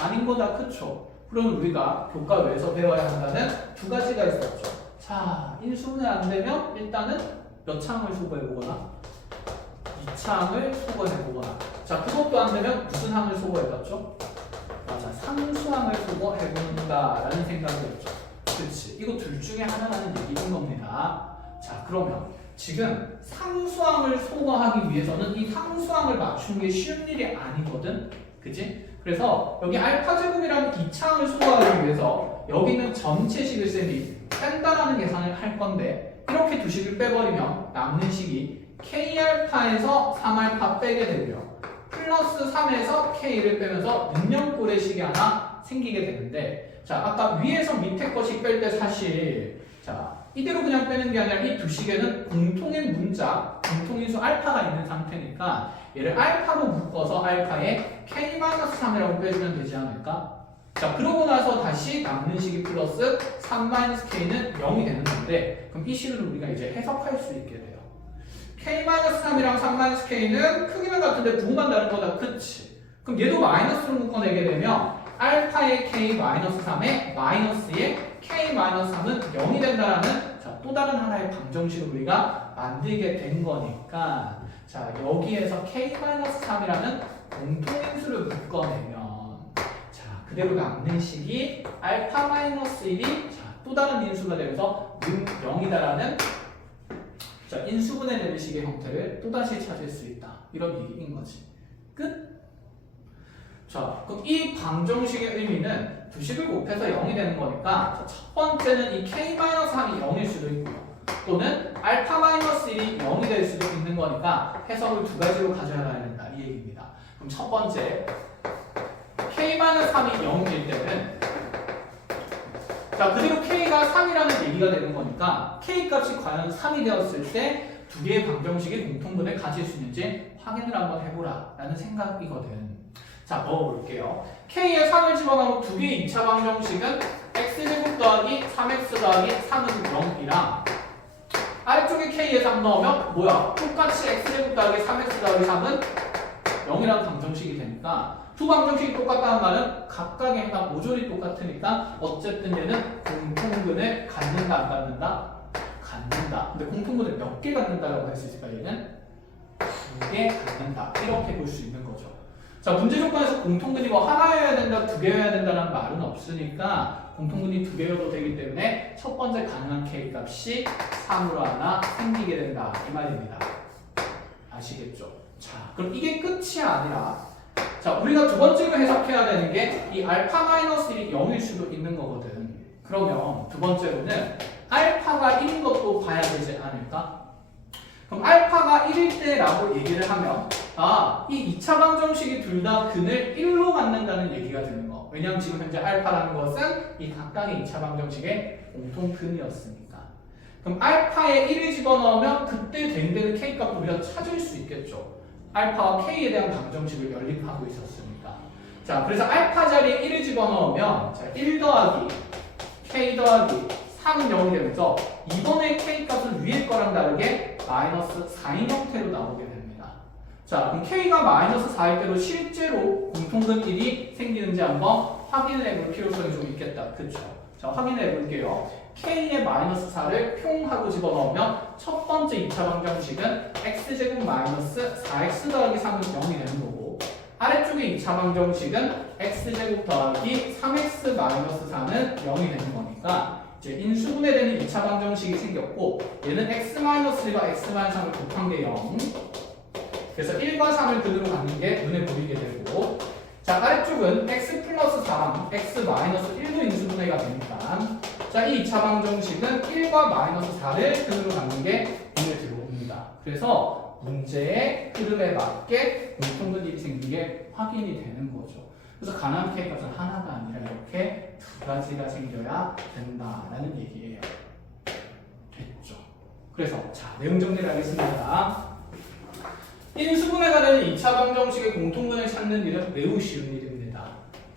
아닌 거다. 그쵸? 그럼 우리가 교과 외에서 배워야 한다는 두 가지가 있었죠. 자, 인수분해 안 되면 일단은 몇 창을 수거해보거나 2창을 수거해보거나 자, 그것도 안 되면 무슨 항을 수거해봤죠? 맞아, 상수항을 수거해본다라는 생각이었죠. 그렇지, 이거 둘 중에 하나라는 얘기인 겁니다. 자, 그러면 지금 상수항을 소거하기 위해서는 이 상수항을 맞추는 게 쉬운 일이 아니거든. 그치? 그래서 여기 알파 제곱이라는 2차항을 소거하기 위해서 여기는 전체 식을 쌤이 뺀다라는 계산을 할 건데 이렇게 두 식을 빼버리면 남는 식이 K알파에서 3알파 빼게 되고요. 플러스 3에서 K를 빼면서 능력골의 식이 하나 생기게 되는데 자, 아까 위에서 밑에 거씩 뺄 때 사실 자, 이대로 그냥 빼는 게 아니라 이 두 식에는 공통인 문자, 공통인수 알파가 있는 상태니까 얘를 알파로 묶어서 알파에 K-3이라고 빼주면 되지 않을까? 자, 그러고 나서 다시 남는 식이 플러스 3-K는 0이 되는 건데 그럼 이 식을 우리가 이제 해석할 수 있게 돼요. K-3이랑 3-K는 크기는 같은데 부호만 다른 거다. 그치? 그럼 얘도 마이너스로 묶어내게 되면 알파의 K-3에 마이너스의 K-3은 0이 된다라는 자, 또 다른 하나의 방정식을 우리가 만들게 된 거니까 자, 여기에서 K-3이라는 공통인수를 묶어내면 자, 그대로 남는 식이 알파-1이 자, 또 다른 인수가 되면서 0이다라는 자, 인수분해 되는 식의 형태를 또다시 찾을 수 있다. 이런 얘기인 거지. 끝? 자, 그럼 이 방정식의 의미는 두 식을 곱해서 0이 되는 거니까 자, 첫 번째는 이 K-3이 0일 수도 있고요. 또는 알파-1이 0이 될 수도 있는 거니까 해석을 두 가지로 가져야 된다. 이 얘기입니다. 그럼 첫 번째, K-3이 0일 때는 자, 그대로 K가 3이라는 얘기가 되는 거니까 K 값이 과연 3이 되었을 때 두 개의 방정식이 공통분을 가질 수 있는지 확인을 한번 해보라 라는 생각이거든. 자, 넣어볼게요. K에 3을 집어넣으면 두 개의 2차 방정식은 X제곱 더하기 3X 더하기 3은 0이랑 아래쪽에 K에 3 넣으면 뭐야? 똑같이 X제곱 더하기 3X 더하기 3은 0이라는 방정식이 되니까 두 방정식이 똑같다는 말은 각각의 해당 모조리 똑같으니까 어쨌든 얘는 공통분을 갖는다 안 갖는다? 갖는다. 근데 공통분을 몇 개 갖는다라고 할 수 있을까? 얘는 두 개 갖는다. 이렇게 볼 수 있는 거죠. 자, 문제 조건에서 공통분이 뭐 하나여야 된다, 두 개여야 된다는 말은 없으니까 공통분이 두 개여도 되기 때문에 첫 번째 가능한 K 값이 3으로 하나 생기게 된다. 이 말입니다. 아시겠죠? 자, 그럼 이게 끝이 아니라 자, 우리가 두 번째로 해석해야 되는 게 이 알파-1이 0일 수도 있는 거거든. 그러면 두 번째로는 알파가 1인 것도 봐야 되지 않을까? 그럼 알파가 1일 때라고 얘기를 하면 아, 이 2차 방정식이 둘 다 근을 1로 갖는다는 얘기가 되는 거. 왜냐하면 지금 현재 알파라는 것은 이 각각의 2차 방정식의 공통근이었으니까. 그럼 알파에 1을 집어넣으면 그때 대응되는 K 값도 우리가 찾을 수 있겠죠. 알파와 K에 대한 방정식을 연립하고 있었으니까. 자, 그래서 알파 자리에 1을 집어넣으면 자, 1 더하기 K 더하기 3은 0이 되면서 이번에 K 값은 위에 거랑 다르게 마이너스 4인 형태로 나오게 됩니다. 자, 그럼 K가 마이너스 4일 때로 실제로 공통근 1이 생기는지 한번 확인을 해볼 필요성이 좀 있겠다. 그쵸? 자, 확인해 볼게요. K의 마이너스 4를 평 하고 집어넣으면 첫 번째 2차 방정식은 X제곱 마이너스 4X 더하기 3은 0이 되는 거고 아래쪽의 2차 방정식은 X제곱 더하기 3X 마이너스 4는 0이 되는 거니까 이제 인수분해되는 2차 방정식이 생겼고 얘는 x-1과 x-3을 곱한 게 0 그래서 1과 3을 근으로 갖는 게 눈에 보이게 되고 자, 아래쪽은 x 플러스 4랑 x 마이너스 1도 인수분해가 되니까 자, 이 2차 방정식은 1과 마이너스 4를 근으로 갖는 게 눈에 들어옵니다. 그래서 문제의 흐름에 맞게 공통근일이 생긴 게 확인이 되는 거죠. 그래서 가나안 K값은 하나가 아니라 이렇게 두 가지가 생겨야 된다라는 얘기예요. 됐죠? 그래서 자, 내용 정리를 하겠습니다. 인수분해가 되는 2차 방정식의 공통근을 찾는 일은 매우 쉬운 일입니다.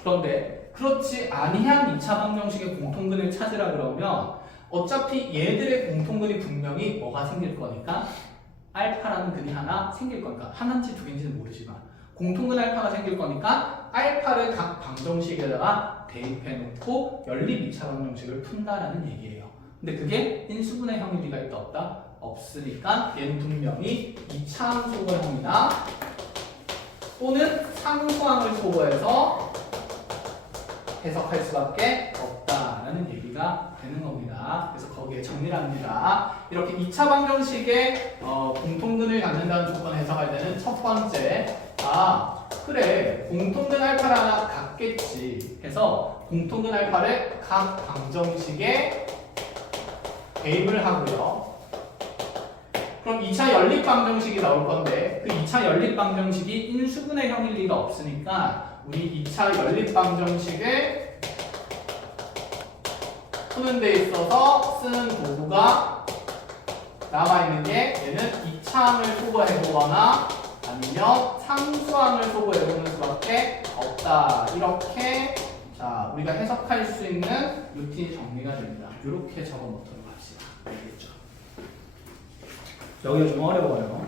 그런데 그렇지 아니한 2차 방정식의 공통근을 찾으라 그러면 어차피 얘들의 공통근이 분명히 뭐가 생길 거니까 알파라는 근이 하나 생길 거니까 하나인지 두 개인지는 모르지만 공통근 알파가 생길 거니까 알파를 각 방정식에다가 대입해 놓고 연립 2차 방정식을 푼다라는 얘기예요. 근데 그게 인수분해 확률이가 있다 없다? 없으니까 얘는 분명히 2차 소거형이나 또는 상수항을 소거해서 해석할 수밖에 없다라는 얘기가 되는 겁니다. 그래서 거기에 정리를 합니다. 이렇게 2차 방정식의 공통근을 갖는다는 조건 해석할 때는 첫 번째, 그래 공통근 알파를 하나 갖겠지 해서 공통근 알파를 각 방정식에 대입을 하고요. 그럼 2차 연립 방정식이 나올 건데 그 2차 연립 방정식이 인수분해형일 리가 없으니까 우리 2차 연립 방정식을 푸는 데 있어서 쓰는 도구가 남아있는 게 얘는 2차항을 소거해보거나 아니면 상수항을 소거해보는 수밖에 없다. 이렇게 자 우리가 해석할 수 있는 루틴이 정리가 됩니다. 이렇게 적어놓도록 합시다. 알겠죠? 여기가 좀 어려워요.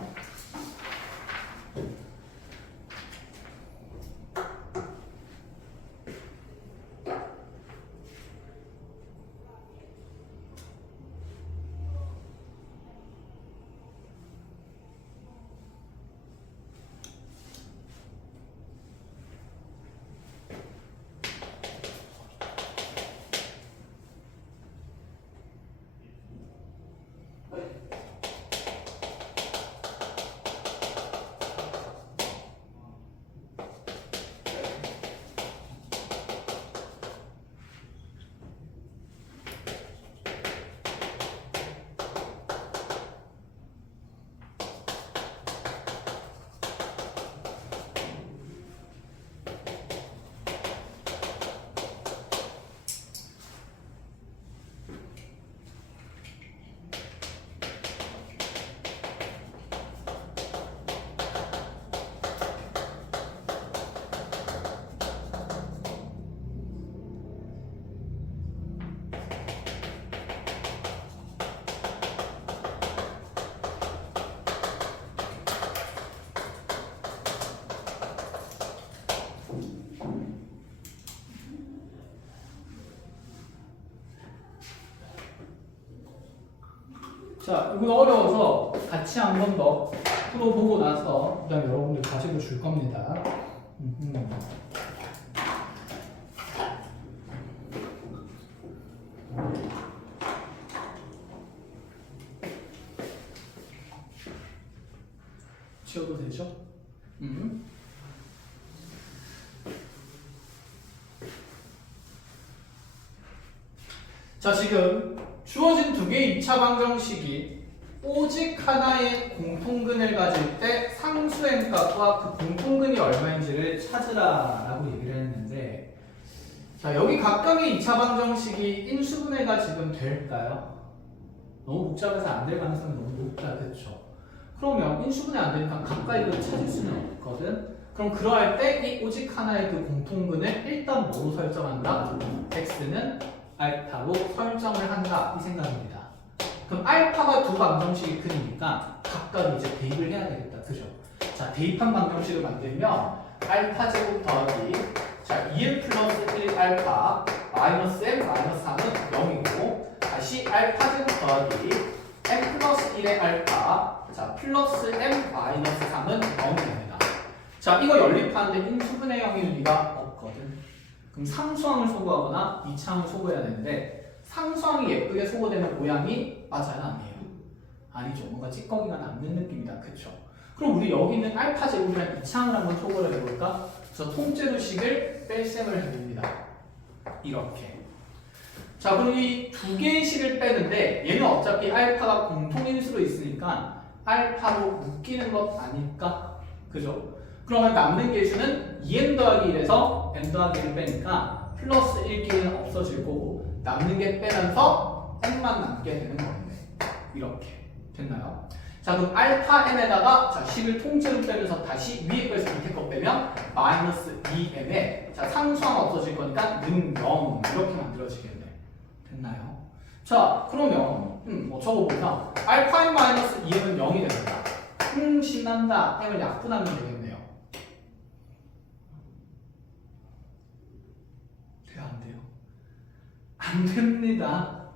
자, 이건 어려워서 같이 한 번 더 풀어보고 나서 그다음에 여러분들 가지고 줄 겁니다. 지워도 되죠? 자, 지금 주어진 두 개의 2차 방정식이 오직 하나의 공통근을 가질 때 상수의 값과 그 공통근이 얼마인지를 찾으라라고 얘기를 했는데, 자 여기 각각의 2차 방정식이 인수분해가 지금 될까요? 너무 복잡해서 안 될 가능성이 너무 높다, 그렇죠? 그러면 인수분해 안 되니까 각각 이걸 찾을 수는 없거든. 그럼 그러할 때 이 오직 하나의 그 공통근을 일단 뭐로 설정한다? x는 알파로 설정을 한다, 이 생각입니다. 그럼 알파가 두 방정식이 크니까 각각 이제 대입을 해야 되겠다, 그죠? 자, 대입한 방정식을 만들면 알파 제곱 더하기 자 2n 플러스 1 알파 마이너스 m 마이너스 3은 0이고 다시 알파 제곱 더하기 m 플러스 1의 알파 자 플러스 m 마이너스 3은 0이 됩니다. 자, 이거 연립하는데 인수분해 형일 리가 없거든. 그럼 상수항을 소거하거나 이차항을 소거해야 되는데 상수항이 예쁘게 소거되는 모양이 맞아요, 아니에요? 아니죠. 뭔가 찌꺼기가 남는 느낌이다, 그쵸? 그럼 우리 여기 있는 알파 제곱이랑 이차항을 한번 소거를 해볼까? 그래서 통째로 식을 뺄셈을 해봅니다. 이렇게. 자, 그럼 이 두 개의 식을 빼는데 얘는 어차피 알파가 공통인수로 있으니까 알파로 묶이는 것 아닐까? 그죠? 그러면 남는 계수는 2n 더하기 1에서 n 더하기 1 빼니까 플러스 1끼리는 없어질 거고 남는 게 빼면서 n만 남게 되는 거겠네. 이렇게 됐나요? 자 그럼 알파 n에다가 자 10을 통째로 빼면서 다시 위에 거에서 밑에 거 빼면 마이너스 2n에 자 상수항 없어질 거니까 는 0 이렇게 만들어지겠네. 됐나요? 자 그러면 뭐 적어보자. 알파 n 마이너스 2n은 0이 된다. 신난다. n을 약분하면 되겠네요. 돼요 안 돼요? 안 됩니다.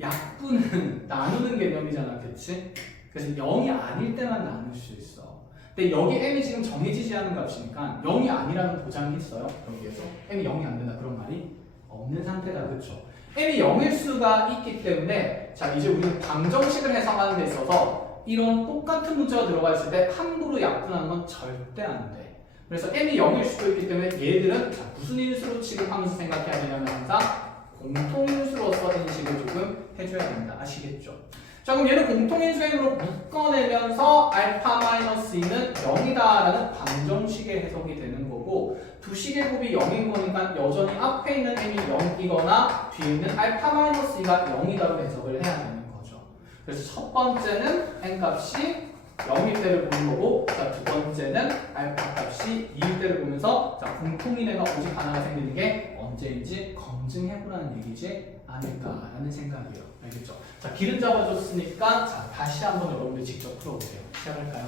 약분은 나누는 개념이잖아, 그치? 그래서 0이 아닐 때만 나눌 수 있어. 근데 여기 m이 지금 정해지지 않은 값이니까 0이 아니라는 보장이 있어요. 여기에서 m이 0이 안 된다 그런 말이 없는 상태다, 그쵸? m이 0일 수가 있기 때문에 자 이제 우리는 방정식을 해석하는 데 있어서 이런 똑같은 문자가 들어가 있을 때 함부로 약분하는 건 절대 안 돼. 그래서 m이 0일 수도 있기 때문에 얘들은 자, 무슨 인수로 취급하면서 생각해야 되냐면 항상 공통인수로서 인식을 조금 해줘야 된다. 아시겠죠? 자 그럼 얘는 공통인수행으로 묶어내면서 알파 마이너스 2는 0이다라는 방정식의 해석이 되는 거고 두 식의 곱이 0인 거니까 여전히 앞에 있는 m이 0이거나 뒤에 있는 알파 마이너스 2가 0이다로 해석을 해야 되는 거죠. 그래서 첫 번째는 n 값이 0일 때를 보는 거고 자 두 번째는 알파 값이 2일 때를 보면서 자 공통인애가 오직 하나가 생기는 게 언제인지 검증해보라는 얘기지 않을까라는 생각이에요. 알겠죠? 자 길은 잡아줬으니까 자 다시 한번 여러분들 직접 풀어보세요. 시작할까요?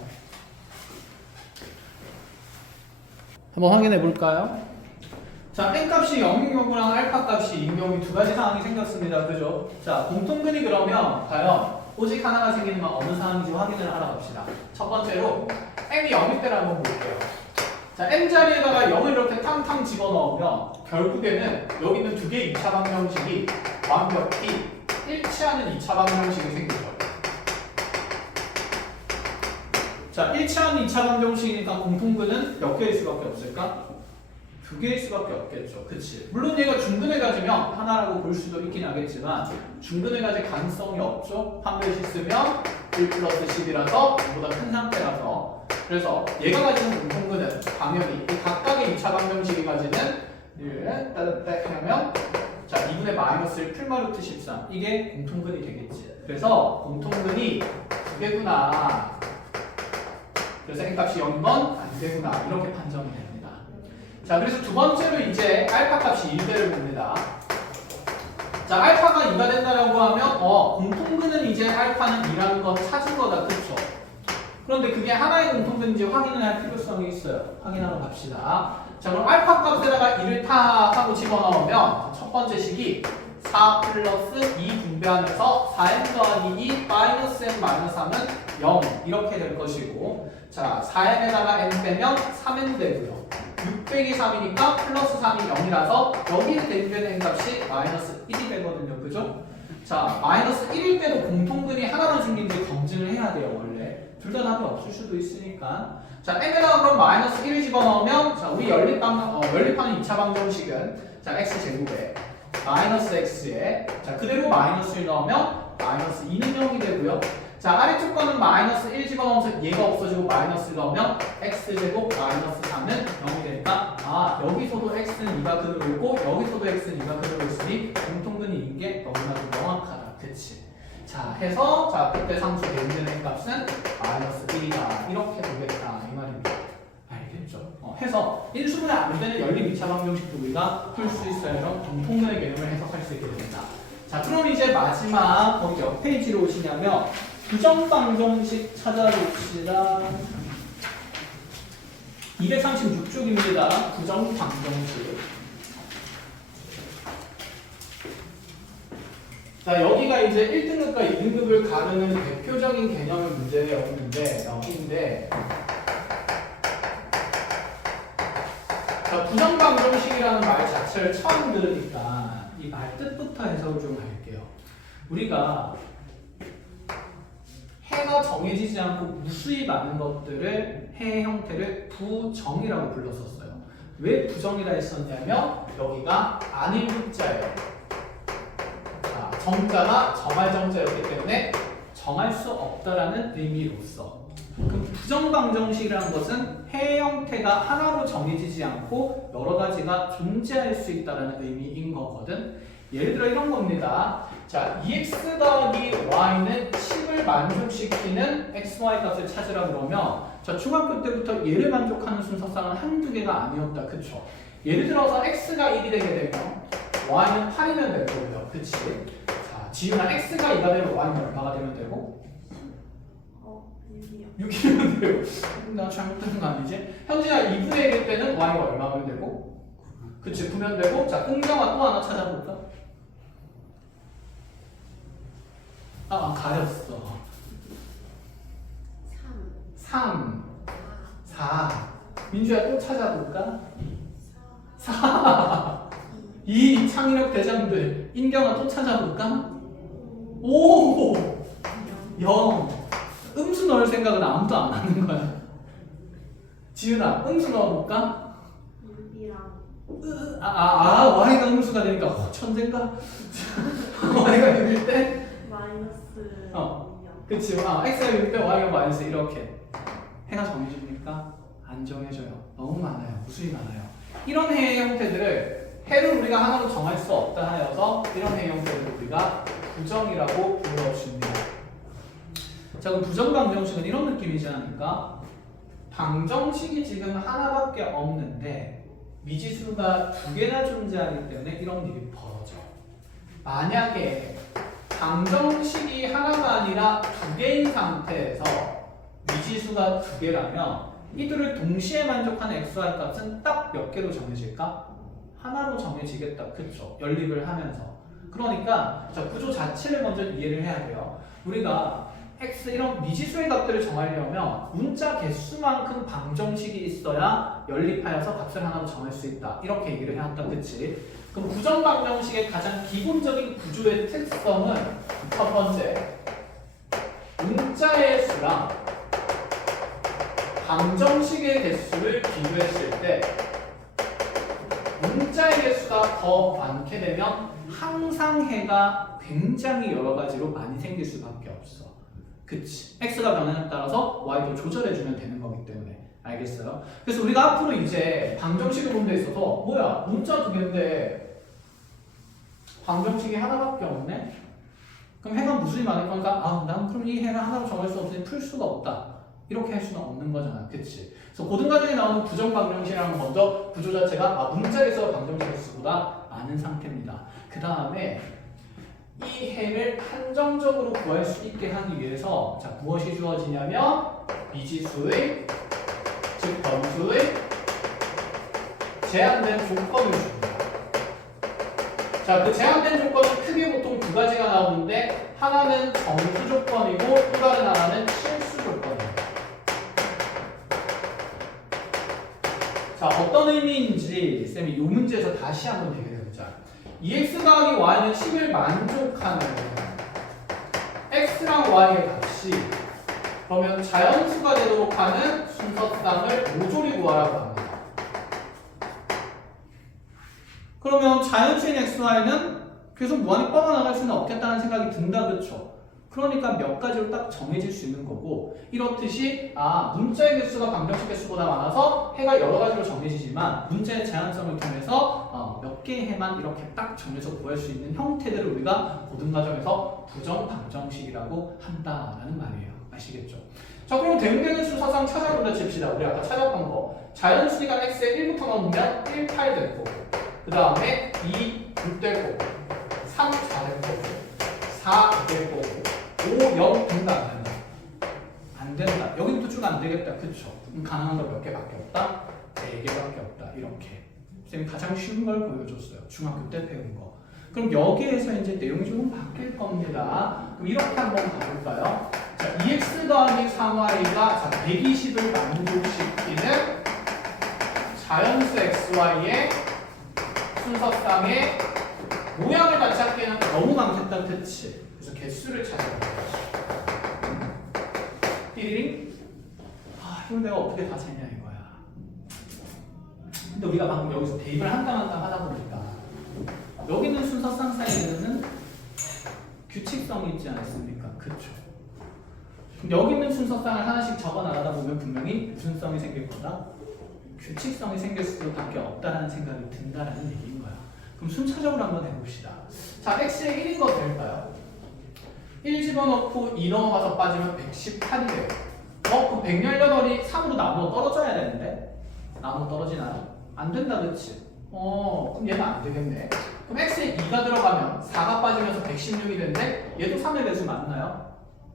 한번 확인해 볼까요? 자 n 값이 0인 경우랑 알파 값이 2인 경우 두 가지 상황이 생겼습니다. 그죠? 자 공통근이 그러면 과연 오직 하나가 생기는 건 어느 상황인지 확인을 하러 갑시다. 첫 번째로 m이 0일 때를 한번 볼게요. 자 m 자리에다가 0을 이렇게 탕탕 집어넣으면 결국에는 여기 있는 두 개의 2차 방정식이 완벽히 일치하는 2차 방정식이 생기죠. 자 일치하는 2차 방정식이니까 공통근은 몇 개일 수밖에 없을까? 두 개일 수밖에 없겠죠. 그치? 물론 얘가 중근을 가지면 하나라고 볼 수도 있긴 하겠지만 중근을 가질 가능성이 없죠. 판별식 쓰면 1 플러스 10이라서 보다 큰 상태라서 그래서 얘가 가지는 공통근은 당연히 이 각각의 2차 방정식이 가지는 1 따뜻딱 하면 자 2분의 마이너스 1 풀마루트 13 이게 공통근이 되겠지. 그래서 공통근이 두 개구나. 그래서 n값이 0인 건 안 되구나. 이렇게 판정이 됩니다. 자 그래서 두 번째로 이제 알파 값이 1대를 봅니다. 자 알파가 2가 된다라고 하면 공통근은 이제 알파는 2라는 건 찾은 거다. 그쵸? 그런데 그게 하나의 공통근인지 확인을 할 필요성이 있어요. 확인하러 갑시다. 자 그럼 알파 값에다가 2를 타 하고 집어넣으면 첫 번째 식이 4 플러스 2 분배하면서 4n 더하기 2 마이너스 n 마이너스 3은 0 이렇게 될 것이고 자 4n에다가 n 빼면 3n 되고요. 6 빼기 3이니까 플러스 3이 0이라서 여기에 대입되는 n값이 마이너스 1이 되거든요. 그죠? 자 마이너스 1일 때도 공통근이 하나만 생긴지 검증을 해야 돼요. 원래 둘 다 답이 없을 수도 있으니까 자 n에다가 그럼 마이너스 1을 집어넣으면 자 우리 연립하는 2차 방정식은 자 x제곱에 마이너스 x에 자 그대로 마이너스 1 넣으면 마이너스 2는 0이 되고요. 자 아래쪽 거는 마이너스 1 집어넣으면서 얘가 없어지고 마이너스 1 넣으면 x제곱 마이너스 3은 0이 되니까 아 여기서도 x는 2가 그대로 있고 여기서도 x는 2가 그대로 있으니 공통근이 게 너무나도 명확하다. 그치? 자 해서 자 그때 상수 내는 n값은 마이너스 1이다. 이렇게 보겠다 이 말입니다. 알겠죠? 해서 인수분해 안 되는 연립 2차 방정식도 우리가 풀 수 있어요. 이런 공통근의 개념을 해석할 수 있게 됩니다. 자 그럼 이제 마지막 거기 몇 페이지로 오시냐면 부정방정식 찾아봅시다. 236쪽입니다. 부정방정식. 자 여기가 이제 1등급과 2등급을 가르는 대표적인 개념의 문제였는데 여기인데 자 부정방정식이라는 말 자체를 처음 들으니까 이 말 뜻부터 해석을 좀 할게요. 우리가 해가 정해지지 않고 무수히 많은 것들을 해의 형태를 부정이라고 불렀었어요. 왜 부정이라 했었냐면 여기가 아닌 문자예요. 자, 정자가 정할 정자였기 때문에 정할 수 없다라는 의미로서. 그럼 부정방정식이라는 것은 해 형태가 하나로 정해지지 않고 여러 가지가 존재할 수 있다는 의미인 거거든. 예를 들어 이런 겁니다. 자, 2x 더하기 y는 10을 만족시키는 x, y 값을 찾으라 그러면 자, 중학교 때부터 얘를 만족하는 순서상은 한두 개가 아니었다. 그쵸? 예를 들어서 x가 1이 되게 되면 y는 8이면 될 거고요. 그치? 자, 지윤아 x가 2가 되면 y는 얼마가 되면 되고? 6이요. 6이면 되고. 나 잘못된 거 아니지? 현진아 2분의 1일 때는 y가 얼마면 되고? 그치? 9면 되고. 자, 은경아 또 하나 찾아볼까? 가렸어. 3, 4. 민주야 또 찾아볼까? 4. 2 창의력 대장들. 인경아 또 찾아볼까? 5. 0. 음수 넣을 생각은 아무도 안 하는 거야. 지윤아, 음수 넣어볼까? 6이랑 Y가 음수가 되니까 천재인가? Y가 6일 때? 마이너스 2요. 그치. X가 6일 때 Y가 마이너스 이렇게. 해가 정해집니까? 안 정해져요. 너무 많아요. 무수히 많아요. 이런 해의 형태들을 해를 우리가 하나로 정할 수 없다 하여서 이런 해의 형태들을 우리가 부정이라고 불러줍니다. 자, 그럼 부정방정식은 이런 느낌이지 않을까? 방정식이 지금 하나밖에 없는데 미지수가 두 개나 존재하기 때문에 이런 일이 벌어져. 만약에 방정식이 하나가 아니라 두 개인 상태에서 미지수가 두 개라면 이들을 동시에 만족하는 xy 값은 딱 몇 개로 정해질까? 하나로 정해지겠다. 그쵸? 연립을 하면서. 그러니까 자, 구조 자체를 먼저 이해를 해야 돼요. 우리가 x 이런 미지수의 값들을 정하려면 문자 개수만큼 방정식이 있어야 연립하여서 값을 하나로 정할 수 있다. 이렇게 얘기를 해왔다. 그치? 그럼 부정방정식의 가장 기본적인 구조의 특성은 첫 번째, 문자의 수랑 방정식의 개수를 비교했을 때 문자의 개수가 더 많게 되면 항상 해가 굉장히 여러 가지로 많이 생길 수밖에 없어. 그치? x가 변화에 따라서 y도 조절해주면 되는 거기 때문에. 알겠어요? 그래서 우리가 앞으로 이제 방정식을 본 데 있어서 뭐야? 문자 두 개인데 방정식이 하나밖에 없네? 그럼 해가 무수히 많을 거니까 난 그럼 이 해를 하나로 정할 수 없으니 풀 수가 없다. 이렇게 할 수는 없는 거잖아. 그치? 그래서 고등과정에 나오는 부정방정식이라는 건 먼저 구조 자체가 문자에서 방정식 개수보다 많은 상태입니다. 그 다음에 이 해를 한정적으로 구할 수 있게 하기 위해서 자, 무엇이 주어지냐면 미지수의 즉 변수의 제한된 조건을 줍니다. 자, 그 제한된 조건은 크게 보통 두 가지가 나오는데 하나는 정수 조건이고 또 다른 하나는 실수 조건입니다. 자, 어떤 의미인지 쌤이 이 문제에서 다시 한번 얘기해보자. 2x 더하기 y는 10을 만족하는 x랑 y의 값이 그러면 자연수가 되도록 하는 순서쌍을 모조리 구하라고 합니다. 그러면 자연수인 x, y는 계속 무한히 뻗어나갈 수는 없겠다는 생각이 든다. 그렇죠? 그러니까 몇 가지로 딱 정해질 수 있는 거고 이렇듯이 문자의 개수가 방정식 개수보다 많아서 해가 여러 가지로 정해지지만 문자의 제한성을 통해서 몇 개의 해만 이렇게 딱 정해서 구할 수 있는 형태들을 우리가 고등과정에서 부정방정식이라고 한다라는 말이에요. 아시겠죠? 자, 그럼 대응되는 순서상 찾아본다 칩시다. 우리 아까 찾았던 거 자연수니까 x에 1부터 넣으면 1, 8 될 거고 그 다음에 2, 6 될 거고 3, 4 될 거고 4 될 거고 5, 0 된다 안 된다? 안 된다. 여기부터 쭉 안 되겠다. 그쵸? 그럼 가능한 거 몇 개밖에 없다? 4개밖에 없다. 이렇게 쌤이 가장 쉬운 걸 보여줬어요. 중학교 때 배운 거. 그럼 여기에서 이제 내용이 조금 바뀔 겁니다. 그럼 이렇게 한번 가볼까요? 자, 2x 더하기 3y가 120을 만족시키는 자연수 xy의 순서쌍의 모양을 다시 찾기에는 너무 많겠다. 그치? 그래서 개수를 찾아야 돼. 띠리링? 이걸 내가 어떻게 다 찾냐 이거야. 근데 우리가 방금 여기서 대입을 한 땀 한 땀 하다 보니까 여기는 순서쌍 사이에는 규칙성이 있지 않습니까? 그쵸? 여기 있는 순서상을 하나씩 적어 나가다 보면 분명히 무슨 성이 생길 거다? 규칙성이 생길 수밖에 없다는 생각이 든다라는 얘기인 거야. 그럼 순차적으로 한번 해봅시다. 자, x의 1인 거 될까요? 1 집어넣고 2 넘어가서 빠지면 118이 돼요. 그 118이 3으로 나눠 떨어져야 되는데 나눠 떨어지나요? 안 된다, 그치? 그럼 얘는 안 되겠네. 그럼 x에 2가 들어가면 4가 빠지면서 116이 되는데 얘도 3의 배수 맞나요?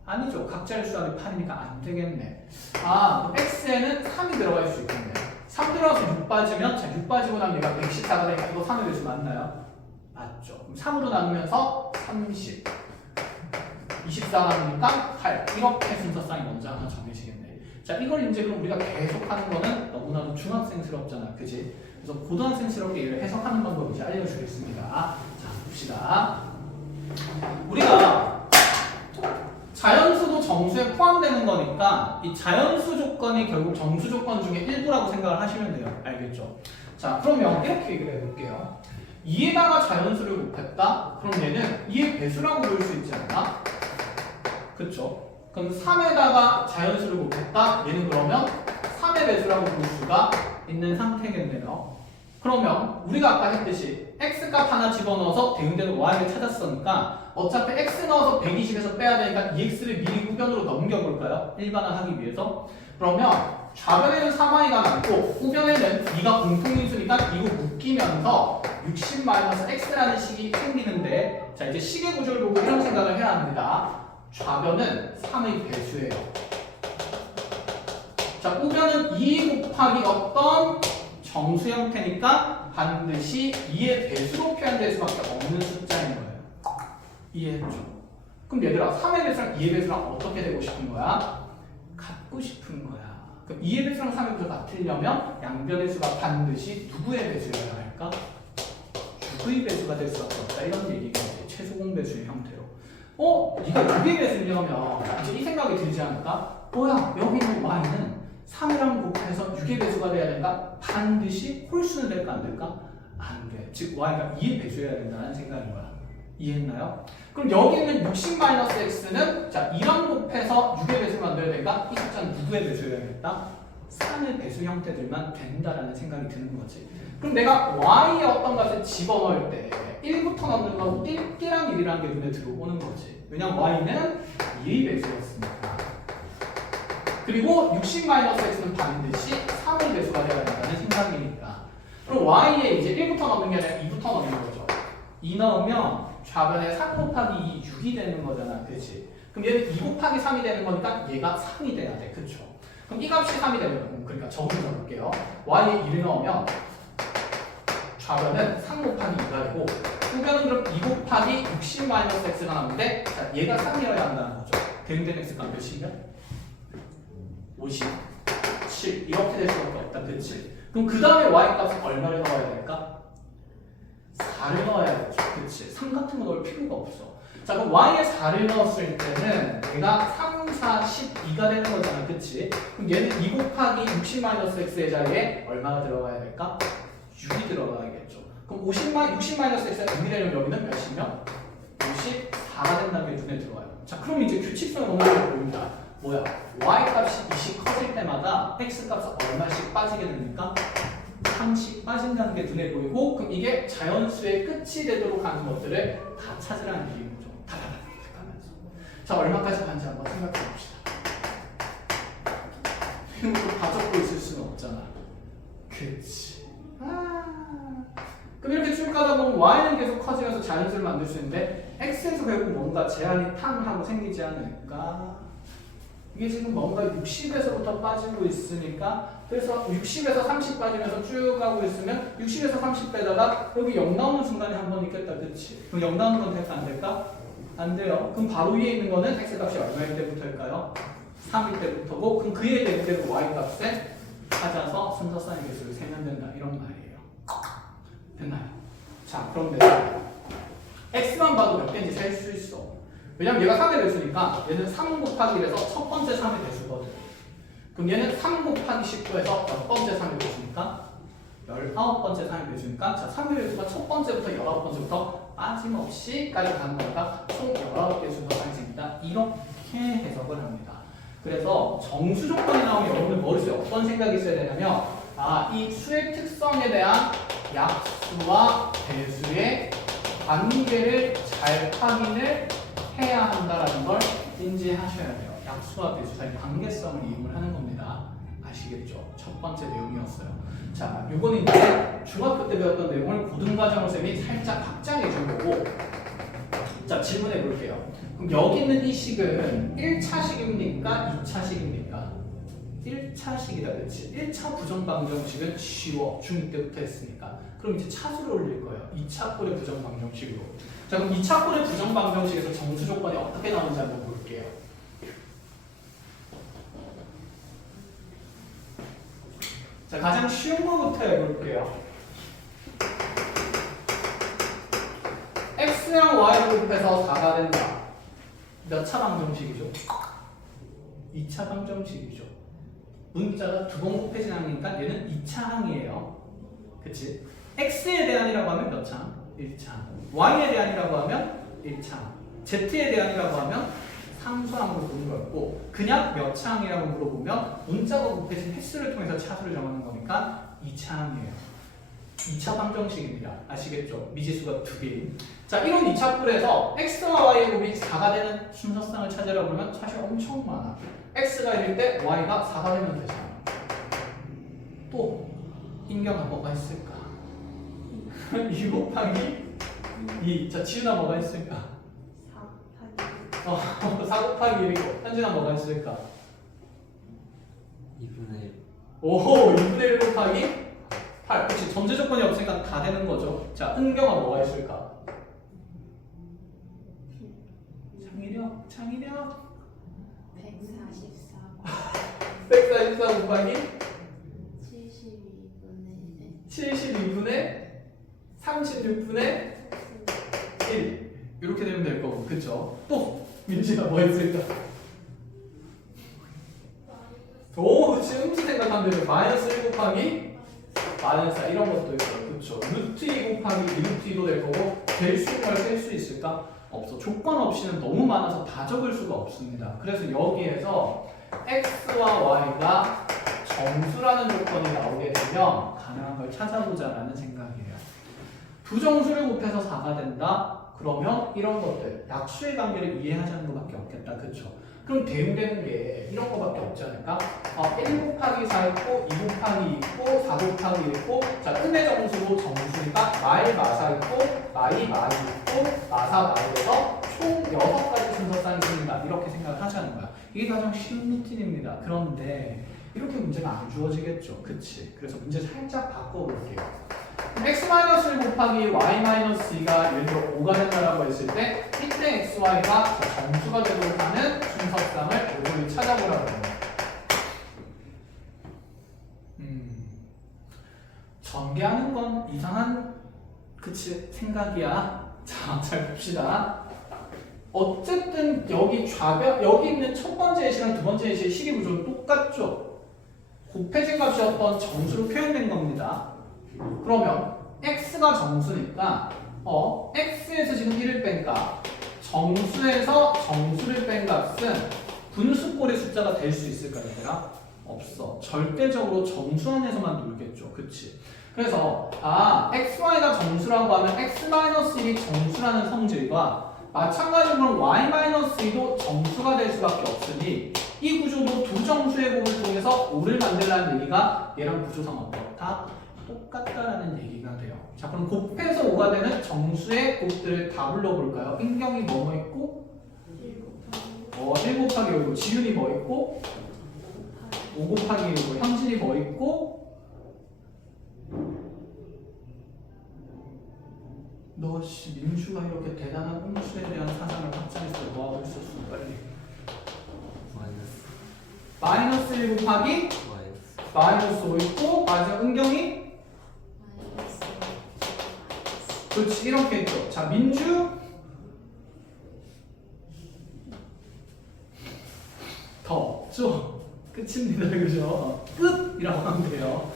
아니죠. 각자의 수학이 8이니까 안 되겠네. 그럼 x에는 3이 들어갈 수 있겠네. 3 들어가서 6 빠지면, 자, 6 빠지고 나면 얘가 114가 되니까 이거 3의 배수 맞나요? 맞죠. 그럼 3으로 나누면서 30. 24 나누니까 8. 이렇게 순서상이 먼저 하나 정해지겠네. 자, 이걸 이제 그럼 우리가 계속 하는 거는 너무나도 중학생스럽잖아. 그지? 그래서 고등학생스럽게 얘를 해석하는 방법 이제 알려주겠습니다. 자, 봅시다. 우리가 자연수도 정수에 포함되는 거니까 이 자연수 조건이 결국 정수 조건 중에 일부라고 생각을 하시면 돼요. 알겠죠? 자, 그러면 이렇게 얘기를 해볼게요. 2에다가 자연수를 곱했다? 그럼 얘는 2의 배수라고 볼 수 있지 않나? 그쵸? 그럼 3에다가 자연수를 곱했다? 얘는 그러면 3의 배수라고 볼 수가 있는 상태겠네요. 그러면 우리가 아까 했듯이 x값 하나 집어넣어서 대응되는 y를 찾았으니까 어차피 x 넣어서 120에서 빼야 되니까 2x를 미리 후변으로 넘겨볼까요? 일반화하기 위해서. 그러면 좌변에는 3i가 남고 후변에는 2가 공통인수니까 이거 묶이면서 60-x라는 식이 생기는데, 자, 이제 식의 구조를 보고 이런 생각을 해야 합니다. 좌변은 3의 배수예요. 자, 우변은 2 곱하기 어떤 정수 형태니까 반드시 2의 배수로 표현될 수밖에 없는 숫자인 거예요. 이해했죠? 그럼 얘들아, 3의 배수랑 2의 배수랑 어떻게 되고 싶은 거야? 같고 싶은 거야. 그럼 2의 배수랑 3의 배수가 같으려면 양변의 수가 반드시 누구의 배수여야 할까? 6의 배수가 될 수밖에 없다. 이런 얘기가 이제 최소공 배수의 형태로. 네가 6의 배수려면 이제 이 생각이 들지 않을까? 뭐야, 여기 있는 y는 3이랑 곱해서 6의 배수가 돼야 된다? 반드시 홀수는 될까 안 될까? 안 돼. 즉 y가 2의 배수여야 된다는 생각인 거야. 이해했나요? 그럼 여기 있는 60-x는 자 2랑 곱해서 6의 배수를 만들어야 되니까 이 숫자는 누구의 배수여야겠다? 3의 배수 형태들만 된다라는 생각이 드는 거지. 그럼 내가 y의 어떤 값을 집어넣을 때 1부터 넣는 건 띠랑 1이라는 게 눈에 들어오는 거지. 왜냐면 y는 2의 배수였으니까. 그리고 60-x는 반드시 3의 배수가 되어야 된다는 생각이니까. 그럼 y에 이제 1부터 넣는 게 아니라 2부터 넣는 거죠. 2 넣으면 좌변에 3 곱하기 2, 6이 되는 거잖아. 그치? 그럼 얘는 2 곱하기 3이 되는 거니까 얘가 3이 돼야 돼. 그쵸? 그럼 이 값이 3이 되면, 그러니까 적어서 볼게요. y에 1을 넣으면 좌변은 3 곱하기 2가 되고 후변은 그럼 2 곱하기 60-x가 나오는데 자, 얘가 3이어야 한다는 거죠. 대응된 x가 몇이면? 57 이렇게 될 수밖에 없다. 그치? 그럼 그 다음에 y 값은 얼마를 넣어야 될까? 4를 넣어야 되죠. 그치? 3 같은 거 넣을 필요가 없어. 자, 그럼 y에 4를 넣었을 때는 얘가 3, 4, 12가 되는 거잖아. 그치? 그럼 얘는 2 곱하기 60-x의 자리에 얼마가 들어가야 될까? 6이 들어가야겠죠. 그럼 60-x가 6이 되려면 여기는 몇이면? 54가 된다는 게 눈에 들어와요. 자, 그럼 이제 규칙성이 너무 잘 보입니다. 뭐야? y 값이 20 커질 때마다 x 값은 얼마씩 빠지게 됩니까? 3씩 빠진다는 게 눈에 보이고, 그럼 이게 자연수의 끝이 되도록 하는 것들을 다 찾으라는 얘기인 거죠. 다다다닥 하면서. 자, 얼마까지 가는지 한번 생각해 봅시다. 이거 다 적고 있을 수는 없잖아. 그치. 그럼 이렇게 쭉 가다 보면 y는 계속 커지면서 자연수를 만들 수 있는데 x에서 결국 뭔가 제한이 탕하고 생기지 않을까? 이게 지금 뭔가 60에서부터 빠지고 있으니까, 그래서 60에서 30 빠지면서 쭉 가고 있으면 60에서 30 빼다가 여기 0 나오는 순간에 한 번 있겠다. 그치? 그럼 0 나오는 건 될까 안 될까? 안 돼요. 그럼 바로 위에 있는 거는 x 값이 얼마일 때부터일까요? 3일 때부터고, 그럼 그에 대응되는 y 값에 찾아서 순서상의 개수를 세면 된다. 이런 말이에요. 됐나요? 자, 그런데 x만 봐도 몇 개인지 셀 수 있어. 왜냐면 얘가 3의 배수니까 얘는 3 곱하기 1에서 첫 번째 3의 배수거든. 그럼 얘는 3 곱하기 19에서 몇 번째 3의 배수니까? 19번째 3의 배수니까, 자, 3의 배수가 첫 번째부터 19번째부터 빠짐없이까지 가는 거니까 총 19개 순서상이 생긴다. 이렇게 해석을 합니다. 그래서 정수 조건이 나오면 여러분들 머릿속에 어떤 생각이 있어야 되냐면 이 수의 특성에 대한 약수와 대수의 관계를 잘 확인을 해야 한다라는 걸 인지하셔야 돼요. 약수와 대수 사이 관계성을 이용을 하는 겁니다. 아시겠죠? 첫 번째 내용이었어요. 자, 요거는 이제 중학교 때 배웠던 내용을 고등과정으로 쌤이 살짝 확장해 준 거고, 자, 질문해 볼게요. 그럼 여기 있는 이 식은 1차식입니까? 2차식입니까? 1차식이다, 그렇지? 1차 부정방정식은 쉬워. 중2 때부터 했으니까. 그럼 이제 차수를 올릴 거예요. 2차 꼴의 부정방정식으로. 자, 그럼 2차 꼴의 부정방정식에서 정수 조건이 어떻게 나오는지 한번 볼게요. 자, 가장 쉬운 거부터 해볼게요. x랑 y를 곱해서 4가 된다. 몇 차 방정식이죠? 2차 방정식이죠. 문자가 두 번 곱해진 항이니까 얘는 2차 항이에요. 그치? x에 대한이라고 하면 몇 차? 1차. y에 대한이라고 하면 1차. z에 대한이라고 하면 상수항으로 보는 거였고, 그냥 몇 차 항이라고 물어보면 문자가 곱해진 횟수를 통해서 차수를 정하는 거니까 2차 항이에요. 2차 방정식입니다. 아시겠죠? 미지수가 2개. 자, 이런 2차 꼴에서 x와 y의 곱이 4가 되는 순서상을 찾으라 그러면 사실 엄청 많아. x가 1일 때 y가 4가 되면 되잖아. 또 인경아 뭐가 있을까? 2 곱하기 2. 자, 지훈아 뭐가 있을까? 4 곱하기 1이고 현진아 뭐가 있을까? 2분의 1. 오호, 2분의 1 곱하기 8. 그치, 전제 조건이 없으니까 다 되는 거죠. 자, 은경아 뭐가 있을까? 창의력 144 144 곱하기 72분의 72분의 36분의 1 이렇게 되면 될 거고, 그쵸? 또 민지가 뭐 있을까? 오, 지금 생각하면 되죠. 마이너스 1 곱하기 마이너스 4 이런 것도 있어요. 그쵸? 루트 2 곱하기 2루트 2도 될 거고, 될 수 있는 걸 뺄 수 있을까? 없어. 조건 없이는 너무 많아서 다 적을 수가 없습니다. 그래서 여기에서 x와 y가 정수라는 조건이 나오게 되면 가능한 걸 찾아보자라는 생각이에요. 두 정수를 곱해서 4가 된다? 그러면 이런 것들, 약수의 관계를 이해하자는 것밖에 없겠다. 그쵸? 그럼 대응되는 게 이런 것밖에 없지 않을까? 1 곱하기 4 있고 2 곱하기 2 있고 4 곱하기 1 있고, 자, 끝의 정수로 정수니까 마일 마사 있고 마이 마이 있고 마사 마일에서 총 6가지 순서상이 생긴다. 이렇게 생각을 하자는 거야. 이게 가장 쉬운 루틴입니다. 그런데 이렇게 문제가 안 주어지겠죠. 그치? 그래서 문제 살짝 바꿔볼게요. x-1 곱하기 y-2가 예를 들어 5가 된다라고 했을 때 이때 x, y가 정수가 되도록 하는 순서상을 요거를 찾아보라고 합니다. 전개하는 건 이상한 그치 생각이야. 자, 잘 봅시다. 어쨌든 여기 좌변 여기 있는 첫 번째 예시랑 두 번째 예시의 식이 구조는 똑같죠. 곱해진 값이 어떤 정수로 표현된 겁니다. 그러면 x가 정수니까 x에서 지금 1을 뺀 값, 정수에서 정수를 뺀 값은 분수꼴의 숫자가 될 수 있을까 얘들아? 없어. 절대적으로 정수 안에서만 놀겠죠. 그치? 그래서 x, y가 정수라고 하면 x-1이 정수라는 성질과 마찬가지로 y-2도 정수가 될 수밖에 없으니 이 구조도 두 정수의 곱을 통해서 5를 만들라는 얘기가 얘랑 구조상 어떻다? 똑같다라는 얘기가 돼요. 자, 그럼 곱해서 5가 되는 정수의 곱들을 다 불러볼까요? 인경이 뭐 있고? 1 곱하기 5이고, 지윤이 뭐 있고? 5 곱하기 1이고, 현진이 뭐 있고? 너 민주가 이렇게 대단한 음수에 대한 사상을 확장해서 뭐하고 있었어? 빨리. 마이너스 1 곱하기 마이너스 5 있고, 마지막 은경이 그렇지, 이렇게 했죠. 자, 민주 더 죠. 끝입니다. 그죠? 끝! 이라고 하면 돼요.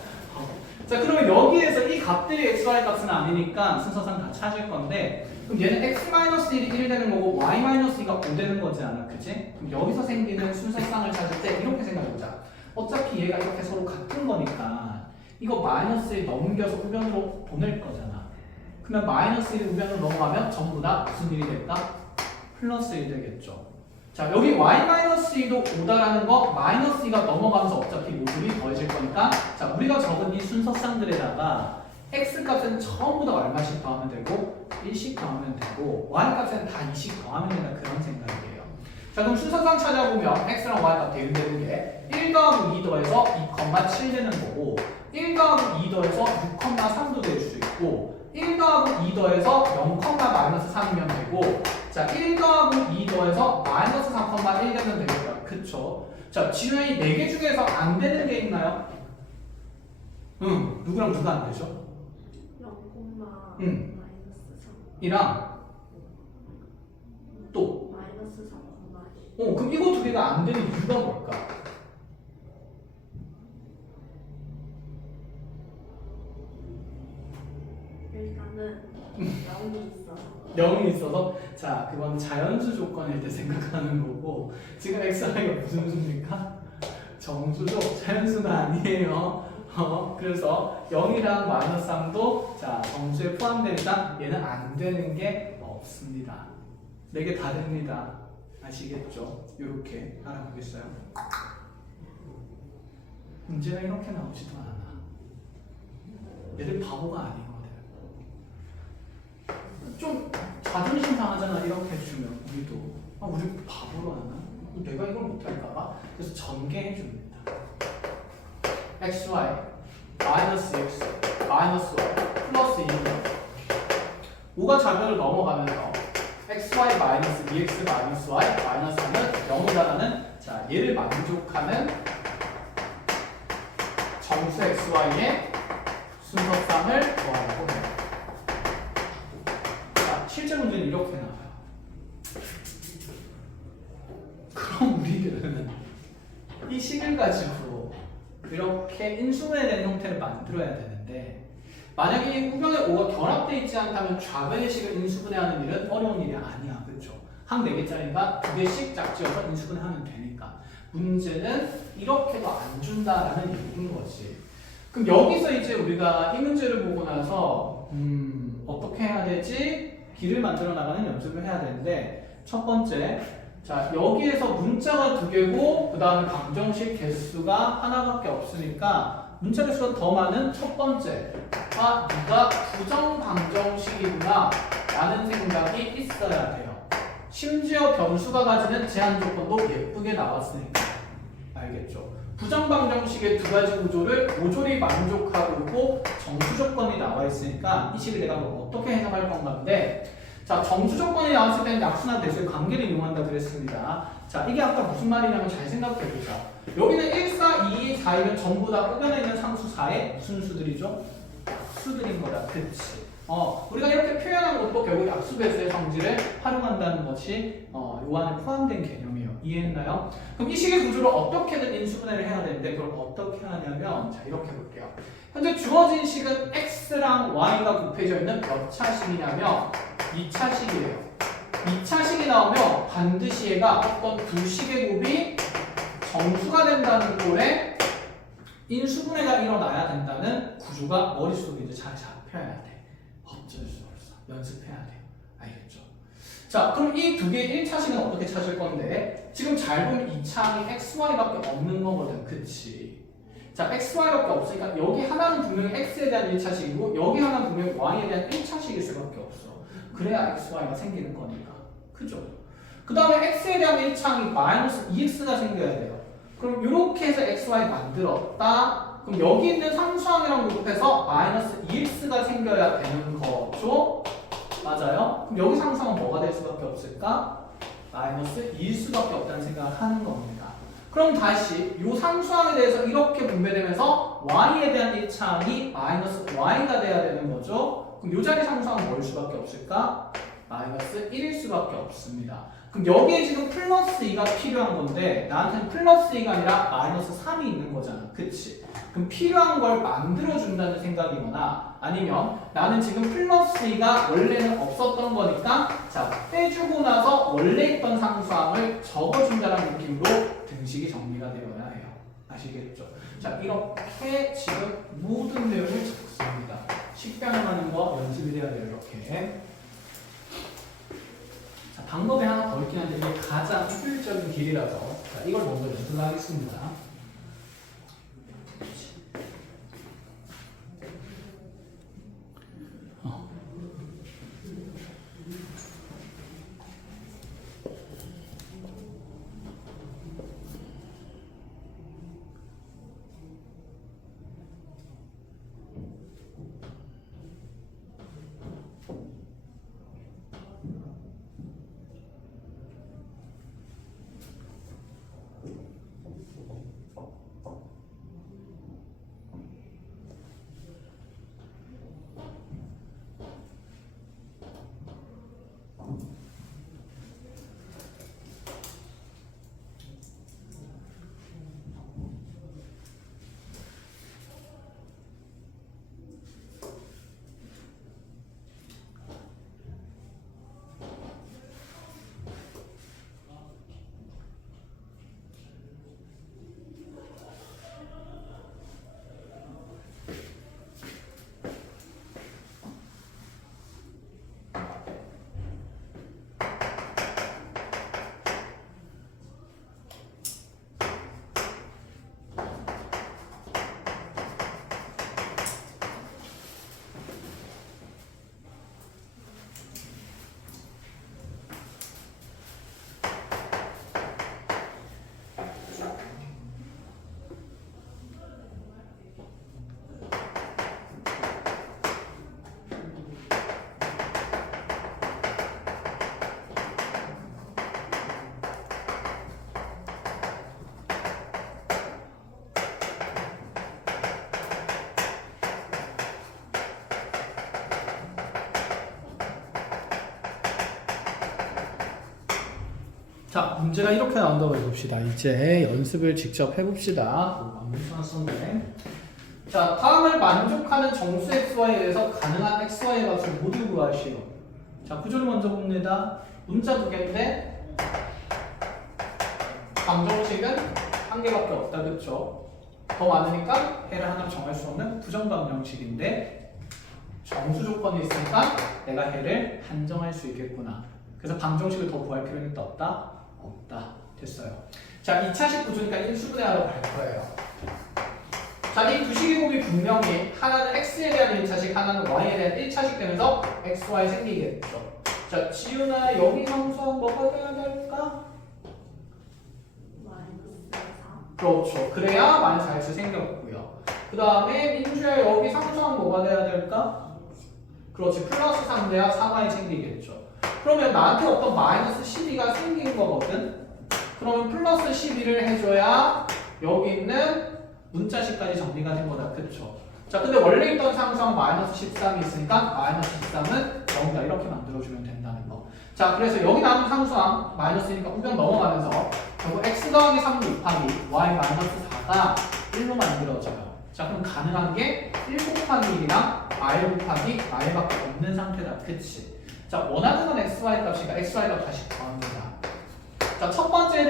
자, 그러면 여기에서 이 값들이 x, y 값은 아니니까 순서상 다 찾을 건데, 그럼 얘는 x-1이 1 되는 거고 y-2가 5 되는 거지 않아? 그치? 그럼 여기서 생기는 순서쌍을 찾을 때 이렇게 생각해보자. 어차피 얘가 이렇게 서로 같은 거니까 이거 -1 넘겨서 우변으로 보낼 거잖아. 그러면 -1 우변으로 넘어가면 전부 다 무슨 일이 될까? +1 되겠죠. 자, 여기 y-2도 5다라는 거 -2가 넘어가면서 어차피 모듈이 더해질 거니까 자, 우리가 적은 이 순서쌍들에다가 x 값은 전부 다 얼마씩 더하면 되고 1씩 더하면 되고 y 값은 다 2씩 더하면 된다 그런 생각이에요. 자, 그럼 순서상 찾아보면 x랑 y 값 대응되는 게 1 더하고 2 더해서 2,7 되는 거고 1 더하고 2 더해서 6,3도 될 수 있고 1 더하고 2 더해서 0,-3이면 되고 자, 1 더하고 2 더해서 -4,1 되면 되겠다. 그쵸? 자, 지금 이 4개 중에서 안 되는 게 있나요? 누구랑 누가 안 되죠? 0, 응. -3 이랑 또 -3, 그럼 이거 두 개가 안 되는 이유가 뭘까? 일단은 0이 있어서 0이 있어서 자, 그건 자연수 조건일 때 생각하는 거고 지금 xy가 무슨 수입니까? 정수죠? 자연수는 아니에요. 그래서 0이랑 -3도 자, 정수에 포함되니까 얘는 안 되는 게 없습니다. 4개 다 됩니다. 아시겠죠? 이렇게 알아보겠어요? 문제는 이렇게 나오지도 않아. 얘들 바보가 아니거든. 좀 자존심 상하잖아. 이렇게 해주면 우리도 우리 바보로 하나? 내가 이걸 못할까봐? 그래서 전개해 줍니다. xy 마이너스 x 마이너스 y 플러스 2 5가 좌변을 넘어가면서 xy 마이너스 2x 마이너스 y 마이너스 3은 0이라는 자, 얘를 만족하는 정수 xy의 순서쌍을 구하라고 해요. 자, 실제 문제는 이렇게 나와요. 그럼 우리는 이 식을 가지고 이렇게 인수분해된 형태를 만들어야 되는데 만약에 이 우변의 5가 결합되어 있지 않다면 좌변의 식을 인수분해하는 일은 어려운 일이 아니야. 그렇죠? 한 4개짜리가 2개씩 짝지어서 인수분해하면 되니까 문제는 이렇게도 안 준다라는 얘기인 거지. 그럼 여기서 이제 우리가 이 문제를 보고 나서 어떻게 해야 되지? 길을 만들어 나가는 연습을 해야 되는데 첫 번째 자, 여기에서 문자가 2개고 그 다음에 방정식 개수가 하나밖에 없으니까 문자 개수가 더 많은 첫 번째 네가 부정 방정식이구나 라는 생각이 있어야 돼요. 심지어 변수가 가지는 제한 조건도 예쁘게 나왔으니까 알겠죠? 부정 방정식의 2가지 구조를 모조리 만족하고 있고 정수 조건이 나와 있으니까 이 식을 내가 어떻게 해석할 건가인데 자, 정수 조건이 나왔을 때는 약수나 대수의 관계를 이용한다 그랬습니다. 자, 이게 아까 무슨 말이냐면 잘 생각해보자. 여기는 1, 4, 2, 4이면 전부 다 끄변에 있는 상수 4의 무슨 수들이죠? 수들인 거다. 그치? 우리가 이렇게 표현한 것도 결국 약수 배수의 성질을 활용한다는 것이 요 안에 포함된 개념이에요. 이해했나요? 그럼 이 식의 구조를 어떻게든 인수분해를 해야 되는데 그걸 어떻게 하냐면 자, 이렇게 볼게요. 현재 주어진 식은 x랑 y가 곱해져 있는 몇 차식이냐면 2차식이에요. 2차식이 나오면 반드시 얘가 어떤 두 식의 곱이 정수가 된다는 꼴에 인수분해가 일어나야 된다는 구조가 머릿속에 이제 잘 잡혀야 돼. 어쩔 수 없어. 연습해야 돼요. 알겠죠? 자, 그럼 이 두 개의 1차식은 어떻게 찾을 건데 지금 잘 보면 2차항이 xy밖에 없는 거거든. 그치? 자, xy밖에 없으니까 여기 하나는 분명히 x에 대한 1차식이고 여기 하나는 분명히 y에 대한 1차식일 수밖에 없어. 그래야 xy가 생기는 거니까. 그죠? 그 다음에 x에 대한 1차항이 마이너스 2x가 생겨야 돼요. 그럼 이렇게 해서 xy 만들었다. 그럼 여기 있는 상수항이랑 곱해서 마이너스 2x가 생겨야 되는 거죠? 맞아요? 그럼 여기 상수항은 뭐가 될 수밖에 없을까? 마이너스 2일 수밖에 없다는 생각을 하는 겁니다. 그럼 다시 이 상수항에 대해서 이렇게 분배되면서 y에 대한 1차항이 마이너스 y가 돼야 되는 거죠? 그럼 이 자리 상수항은 뭘 수밖에 없을까? 마이너스 1일 수밖에 없습니다. 그럼 여기에 지금 플러스 2가 필요한 건데 나한테는 플러스 2가 아니라 마이너스 3이 있는 거잖아. 그치? 그럼 그 필요한 걸 만들어준다는 생각이거나 아니면 나는 지금 플러스 2가 원래는 없었던 거니까 자 빼주고 나서 원래 있던 상수항을 적어준다는 느낌으로 등식이 정리가 되어야 해요. 아시겠죠? 자 이렇게 지금 모든 내용을 적습니다. 식별하는 거 연습이 돼야 돼요. 이렇게. 자, 방법이 하나 더 있긴 한데 이게 가장 효율적인 길이라서 자, 이걸 먼저 연습하겠습니다. 자, 문제가 이렇게 나온다고 해봅시다. 이제 연습을 직접 해봅시다. 완문수학수인데. 자, 다음을 만족하는 정수 xy에 대해서 가능한 xy의 값을 모두 구하시오. 자, 구조를 먼저 봅니다. 문자 두 개인데 방정식은 한 개밖에 없다, 그쵸? 더 많으니까 해를 하나 정할 수 없는 부정방정식인데 정수 조건이 있으니까 내가 해를 한정할 수 있겠구나. 그래서 방정식을 더 구할 필요는 있다, 없다? 없다. 됐어요. 자, 2차식 구조니까 인수분해하러 갈 거예요. 자, 이 두 식의 곱이 분명히 하나는 x에 대한 1차식, 하나는 y에 대한 1차식 되면서 xy 생기겠죠. 자, 지윤아 여기 상수항 뭐가 돼야 될까? 마이너스 4. 그렇죠. 그래야 마이너스 4x 생겼고요. 그 다음에 민주야 여기 상수항 뭐가 돼야 될까? 그렇지. 플러스 3돼야 4y 생기겠죠. 그러면 나한테 어떤 마이너스 12가 생긴 거거든? 그러면 플러스 12를 해줘야 여기 있는 문자식까지 정리가 된 거다. 그쵸? 자, 근데 원래 있던 상수항 마이너스 13이 있으니까 마이너스 13은 여기다 이렇게 만들어주면 된다는 거. 자, 그래서 여기 나온 상수항 마이너스니까 우변 넘어가면서 결국 x 더하기 3 곱하기 y 마이너스 4가 1로 만들어져요. 자, 그럼 가능한 게 1 곱하기 1이랑 y 곱하기 y밖에 없는 상태다. 그치? 자, 원하는 건 xy 값이니까 xy 값 다시 구합니다. 자, 첫 번째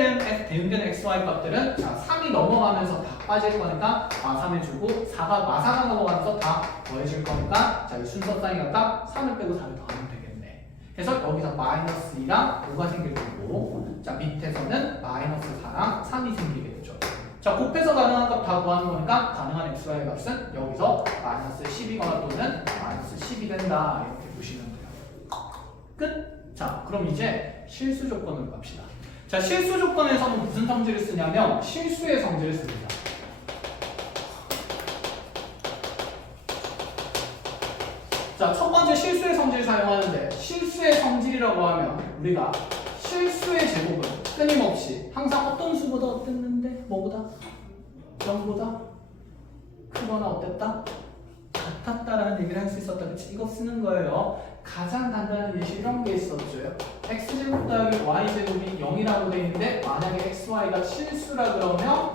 대응되는 xy 값들은 자, 3이 넘어가면서 다 빠질 거니까 마3 해주고 4가 마4가 넘어가면서 다 더해질 거니까 자, 이 순서상이가 딱 3을 빼고 4를 더하면 되겠네. 그래서 여기서 마이너스 2랑 5가 생길 거고 자, 밑에서는 마이너스 4랑 3이 생기겠죠. 자, 곱해서 가능한 값 다 구하는 거니까 가능한 xy 값은 여기서 마이너스 10이거나 또는 마이너스 10이 된다. 이렇게 보시면 돼요. 끝! 자, 그럼 이제 실수 조건으로 갑시다. 자, 실수 조건에서는 무슨 성질을 쓰냐면 실수의 성질을 씁니다. 자, 첫 번째 실수의 성질을 사용하는데 실수의 성질이라고 하면 우리가 실수의 제곱은 끊임없이 항상 어떤 수보다 어땠는데? 뭐보다? 0보다? 크거나 어땠다? 같았다라는 얘기를 할 수 있었다. 그치? 이거 쓰는 거예요. 가장 간단한 예시 이런 게 있었죠. x제곱 더하기 y제곱이 0이라고 돼 있는데 만약에 xy가 실수라 그러면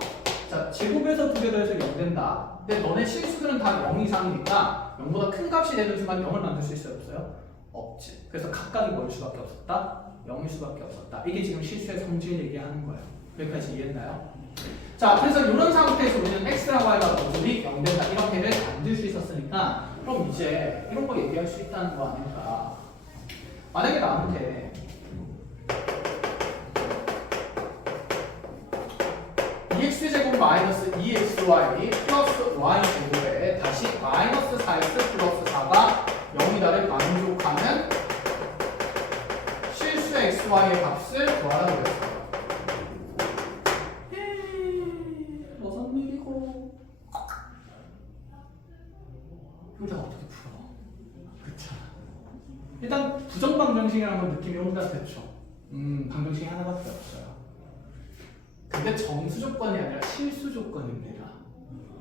자, 제곱에서 2개 더해서 0 된다. 근데 너네 실수들은 다 0 이상이니까 0보다 큰 값이 되는 순간 0을 만들 수 있어요? 없어요? 없지. 그래서 각각이 뭐일 수밖에 없었다? 0일 수밖에 없었다. 이게 지금 실수의 성질 얘기하는 거예요. 여기까지 이해했나요? 자, 그래서 이런 상태에서 우리는 x랑 y가 모조리 0 된다. 이렇게를 만들 수 있었으니까 그럼 이제 이런 거 얘기할 수 있다는 거 아닐까? 만약에 나한테 2x제곱 마이너스 2xy 플러스 y제곱에 다시 마이너스 4x 플러스 4가 0이다를 만족하는 실수 xy의 값을 구하라고 그랬어요. 무슨 일이고? 이걸 다 어떻게 풀어? 그렇잖아. 일단 부정방정식이라는 건 느낌이 온다 됐죠. 방정식이 하나밖에 없어요. 근데 정수 조건이 아니라 실수 조건입니다.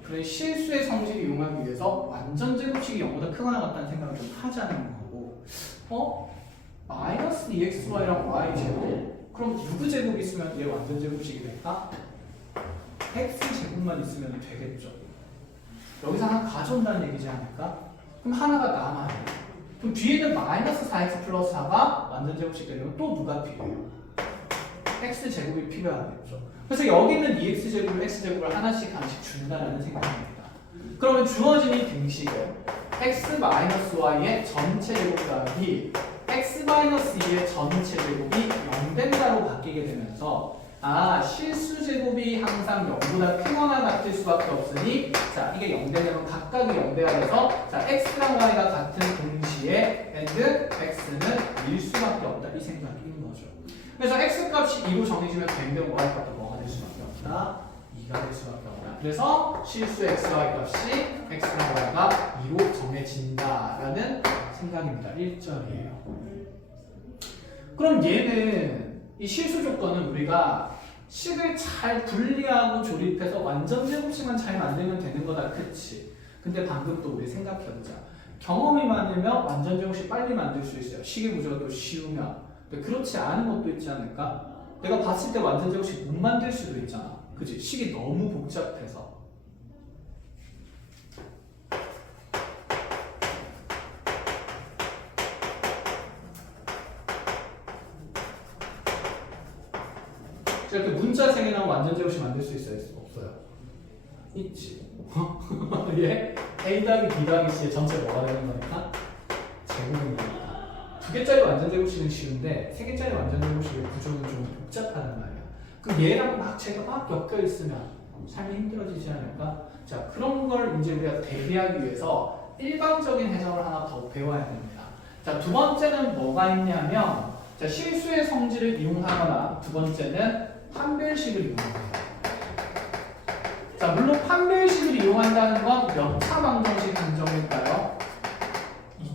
그래 실수의 성질을 이용하기 위해서 완전 제곱식이 0보다 크거나 같다는 생각을 좀 하자는 거고, 마이너스 2xy랑 y 제곱? 그럼 누구 제곱 있으면 얘 완전 제곱식이 될까? x 제곱만 있으면 되겠죠. 여기서 하나 가져온다는 얘기지 않을까? 그럼 하나가 남아요. 그럼 뒤에는 마이너스 4x 플러스 4가 완전 제곱식 되려면 또 누가 필요해요? x 제곱이 필요하겠죠. 그래서 여기 있는 2x 제곱을 x 제곱을 하나씩 준다라는 생각입니다. 그러면 주어진 이 등식은 x 마이너스 y의 전체 제곱 더하기 x 마이너스 2의 전체 제곱이 0 된다로 바뀌게 되면서 실수 제곱이 항상 0보다 크거나 같을 수밖에 없으니 자 이게 0 되려면 각각이 0 돼야 돼서 자 x랑 y가 같은 동시에 and x는 1 수밖에 없다 이 생각인 거죠. 그래서 x 값이 2로 정해지면 되는데 y 값도 뭐가 될 수밖에 없다? 2가 될 수밖에 없다. 그래서 실수 xy 값이 x랑 y가 2로 정해진다라는 생각입니다. 1절이에요. 그럼 얘는 이 실수 조건은 우리가 식을 잘 분리하고 조립해서 완전 제곱식만 잘 만들면 되는 거다. 그치? 근데 방금 또 우리 생각해보자. 경험이 많으면 완전 제곱식 빨리 만들 수 있어요. 식의 구조가 또 쉬우면. 근데 그렇지 않은 것도 있지 않을까? 내가 봤을 때 완전 제곱식 못 만들 수도 있잖아. 그치? 식이 너무 복잡해서. 이렇게 문자생이 나오면 완전 제곱식 만들 수 있어요? 없어요? 있지. 예? A 더하기 B 더하기 C의 전체 뭐가 되는 거니까? 제곱입니다. 2개짜리 완전 제곱식은 쉬운데 3개짜리 완전 제곱식의 구조는 좀 복잡하단 말이야. 그럼 얘랑 막 제가 막 엮여 있으면 삶이 힘들어지지 않을까? 자, 그런 걸 이제 우리가 대비하기 위해서 일반적인 해석을 하나 더 배워야 됩니다. 자, 두 번째는 뭐가 있냐면 자, 실수의 성질을 이용하거나 두 번째는 판별식을 이용합니다. 자, 물론 판별식을 이용한다는 건 몇 차 방정식 한정일까요?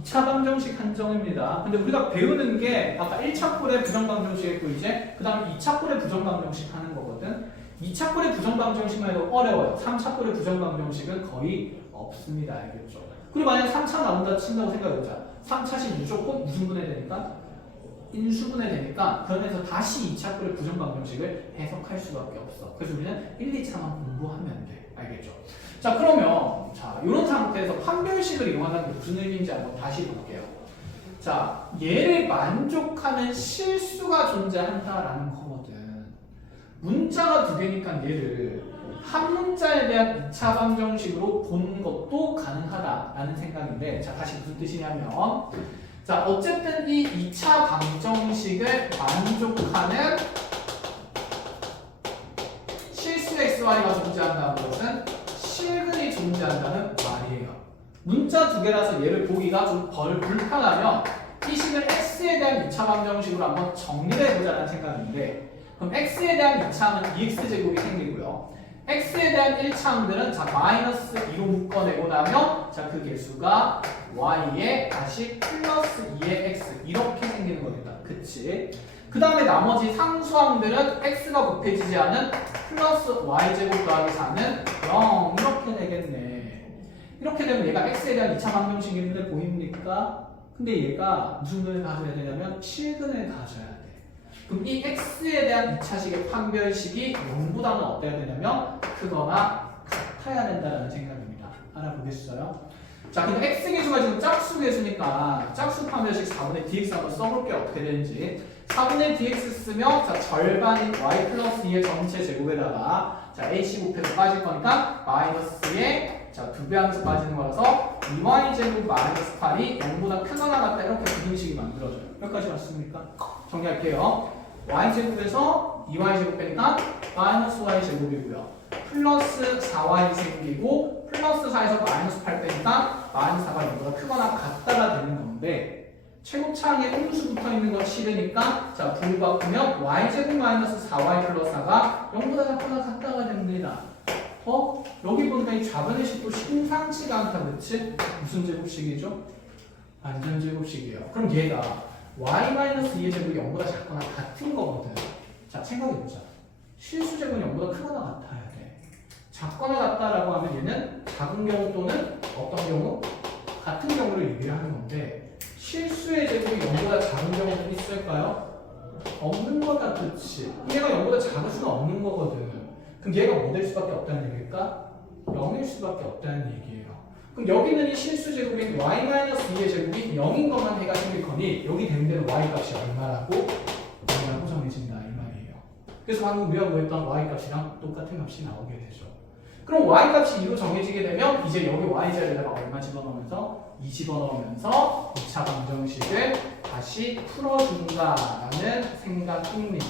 2차 방정식 한정입니다. 근데 우리가 배우는 게 아까 1차 꼴의 부정방정식 했고 이제 그 다음에 2차 꼴의 부정방정식 하는 거거든. 2차 꼴의 부정방정식만 해도 어려워요. 3차 꼴의 부정방정식은 거의 없습니다. 알겠죠? 그리고 만약 3차 나온다 친다고 생각해보자. 3차식 무조건 무슨 분해되니까? 인수분해 되니까 그 안에서 다시 2차 꼴의 부정방정식을 해석할 수밖에 없어. 그래서 우리는 1, 2차만 공부하면 돼. 알겠죠? 자, 그러면 자 이런 상태에서 판별식을 이용하는 게 무슨 의미인지 한번 다시 볼게요. 자, 얘를 만족하는 실수가 존재한다라는 거거든. 문자가 두 개니까 얘를 한 문자에 대한 2차 방정식으로 보는 것도 가능하다라는 생각인데 자, 다시 무슨 뜻이냐면 자, 어쨌든 이 2차 방정식을 만족하는 실수 xy가 존재한다는 것은 실근이 존재한다는 말이에요. 문자 두 개라서 얘를 보기가 좀 불편하면 이 식을 x에 대한 2차 방정식으로 한번 정리를 해보자는 생각인데 그럼 x에 대한 2차는 2x제곱이 생기고요. x에 대한 1차항들은 자 마이너스 2로 묶어내고 나면 자 그 개수가 y에 다시 플러스 2의 x 이렇게 생기는 거겠다. 그치? 그 다음에 나머지 상수항들은 x가 곱해지지 않은 플러스 y제곱 더하기 4는 0 이렇게 되겠네. 이렇게 되면 얘가 x에 대한 2차 방정식인데 보입니까? 근데 얘가 무슨 근을 가져야 되냐면 실근을 가져야 돼. 그럼 이 x에 대한 2차식의 판별식이 0보다는 어때야 되냐면 크거나 같아야 된다는 생각입니다. 알아보겠어요? 자, 근데 x 계수가 지금 짝수 계수니까 짝수 판별식 4분의 dx 한번 써볼게요. 어떻게 되는지. 4분의 dx 쓰면 자, 절반인 y 플러스 2의 전체 제곱에다가 자, ac 곱해서 빠질 거니까 마이너스에 자, 2배 하면서 빠지는 거라서 2y 제곱 마이너스 8이 0보다 크거나 같다 이렇게 부등식이 만들어져요. 여기까지 맞습니까? 정리할게요. y 제곱에서 2y 제곱 빼니까 마이너스 y 제곱이고요. 플러스 4y 생기고 플러스 4에서 마이너스 8 빼니까 마이너스 4가 0보다 크거나 같다가 되는 건데 최고차항에 음수 붙어 있는 건 싫으니까 자 분모 바꾸면 y제곱 마이너스 4y 플러스 4가 0보다 작거나 같다가 됩니다. 여기 보니까 이 좌변의 식도 심상치가 않다. 그렇지? 무슨 제곱식이죠? 완전 제곱식이에요. 그럼 얘가 y 마이너스 2의 제곱이 0보다 작거나 같은 거거든. 자 생각해보자. 실수 제곱은 0보다 크거나 같아야 돼. 작거나 같다라고 하면 얘는 작은 경우 또는 어떤 경우? 같은 경우를 얘기를 하는 건데 실수의 제곱이 0보다 작은 경우는 있을까요? 없는 거다. 그렇지. 얘가 0보다 작을 수는 없는 거거든. 그럼 얘가 뭐 될 수밖에 없다는 얘기일까? 0일 수밖에 없다는 얘기예요. 그럼 여기는 이 실수 제곱인 y-2의 제곱이 0인 것만 해가 생길 거니 여기 된 대로 y 값이 얼마라고? 얼마라고 정해진다 이 말이에요. 그래서 방금 우리가 구했던 y 값이랑 똑같은 값이 나오게 되죠. 그럼 y 값이 2로 정해지게 되면 이제 여기 y 자리에다가 얼마 집어넣으면서 2 집어넣으면서 2차 방정식을 다시 풀어준다라는 생각입니다.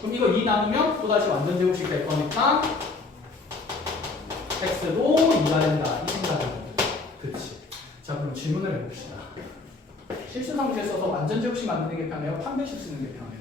그럼 이거 2 나누면 또다시 완전 제곱식 될 거니까 x도 2가 된다. 이 생각이거든. 그치? 자 그럼 질문을 해봅시다. 실수 상태에 써서 완전 제곱식 만드는 게 편해요? 판별식 쓰는 게 편해요?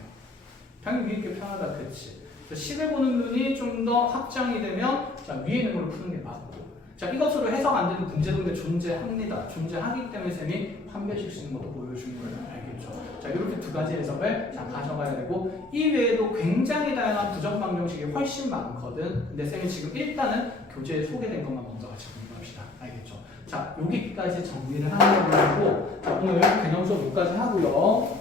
당연히 위에 게 편하다. 그치? 식을 보는 눈이 좀 더 확장이 되면 자 위에 있는 걸로 푸는 게 맞고 자 이것으로 해석 안 되는 문제도 근데 존재합니다. 존재하기 때문에 쌤이 판별식 쓰는 것도 보여준 거예요. 알겠죠? 자 이렇게 두 가지 해석을 자 가져가야 되고 이 외에도 굉장히 다양한 부정 방정식이 훨씬 많거든. 근데 쌤이 지금 일단은 교재에 소개된 것만 먼저 같이 공부합시다. 알겠죠? 자 여기까지 정리를 하는 거고 자 오늘 개념 수업 여기까지 하고요.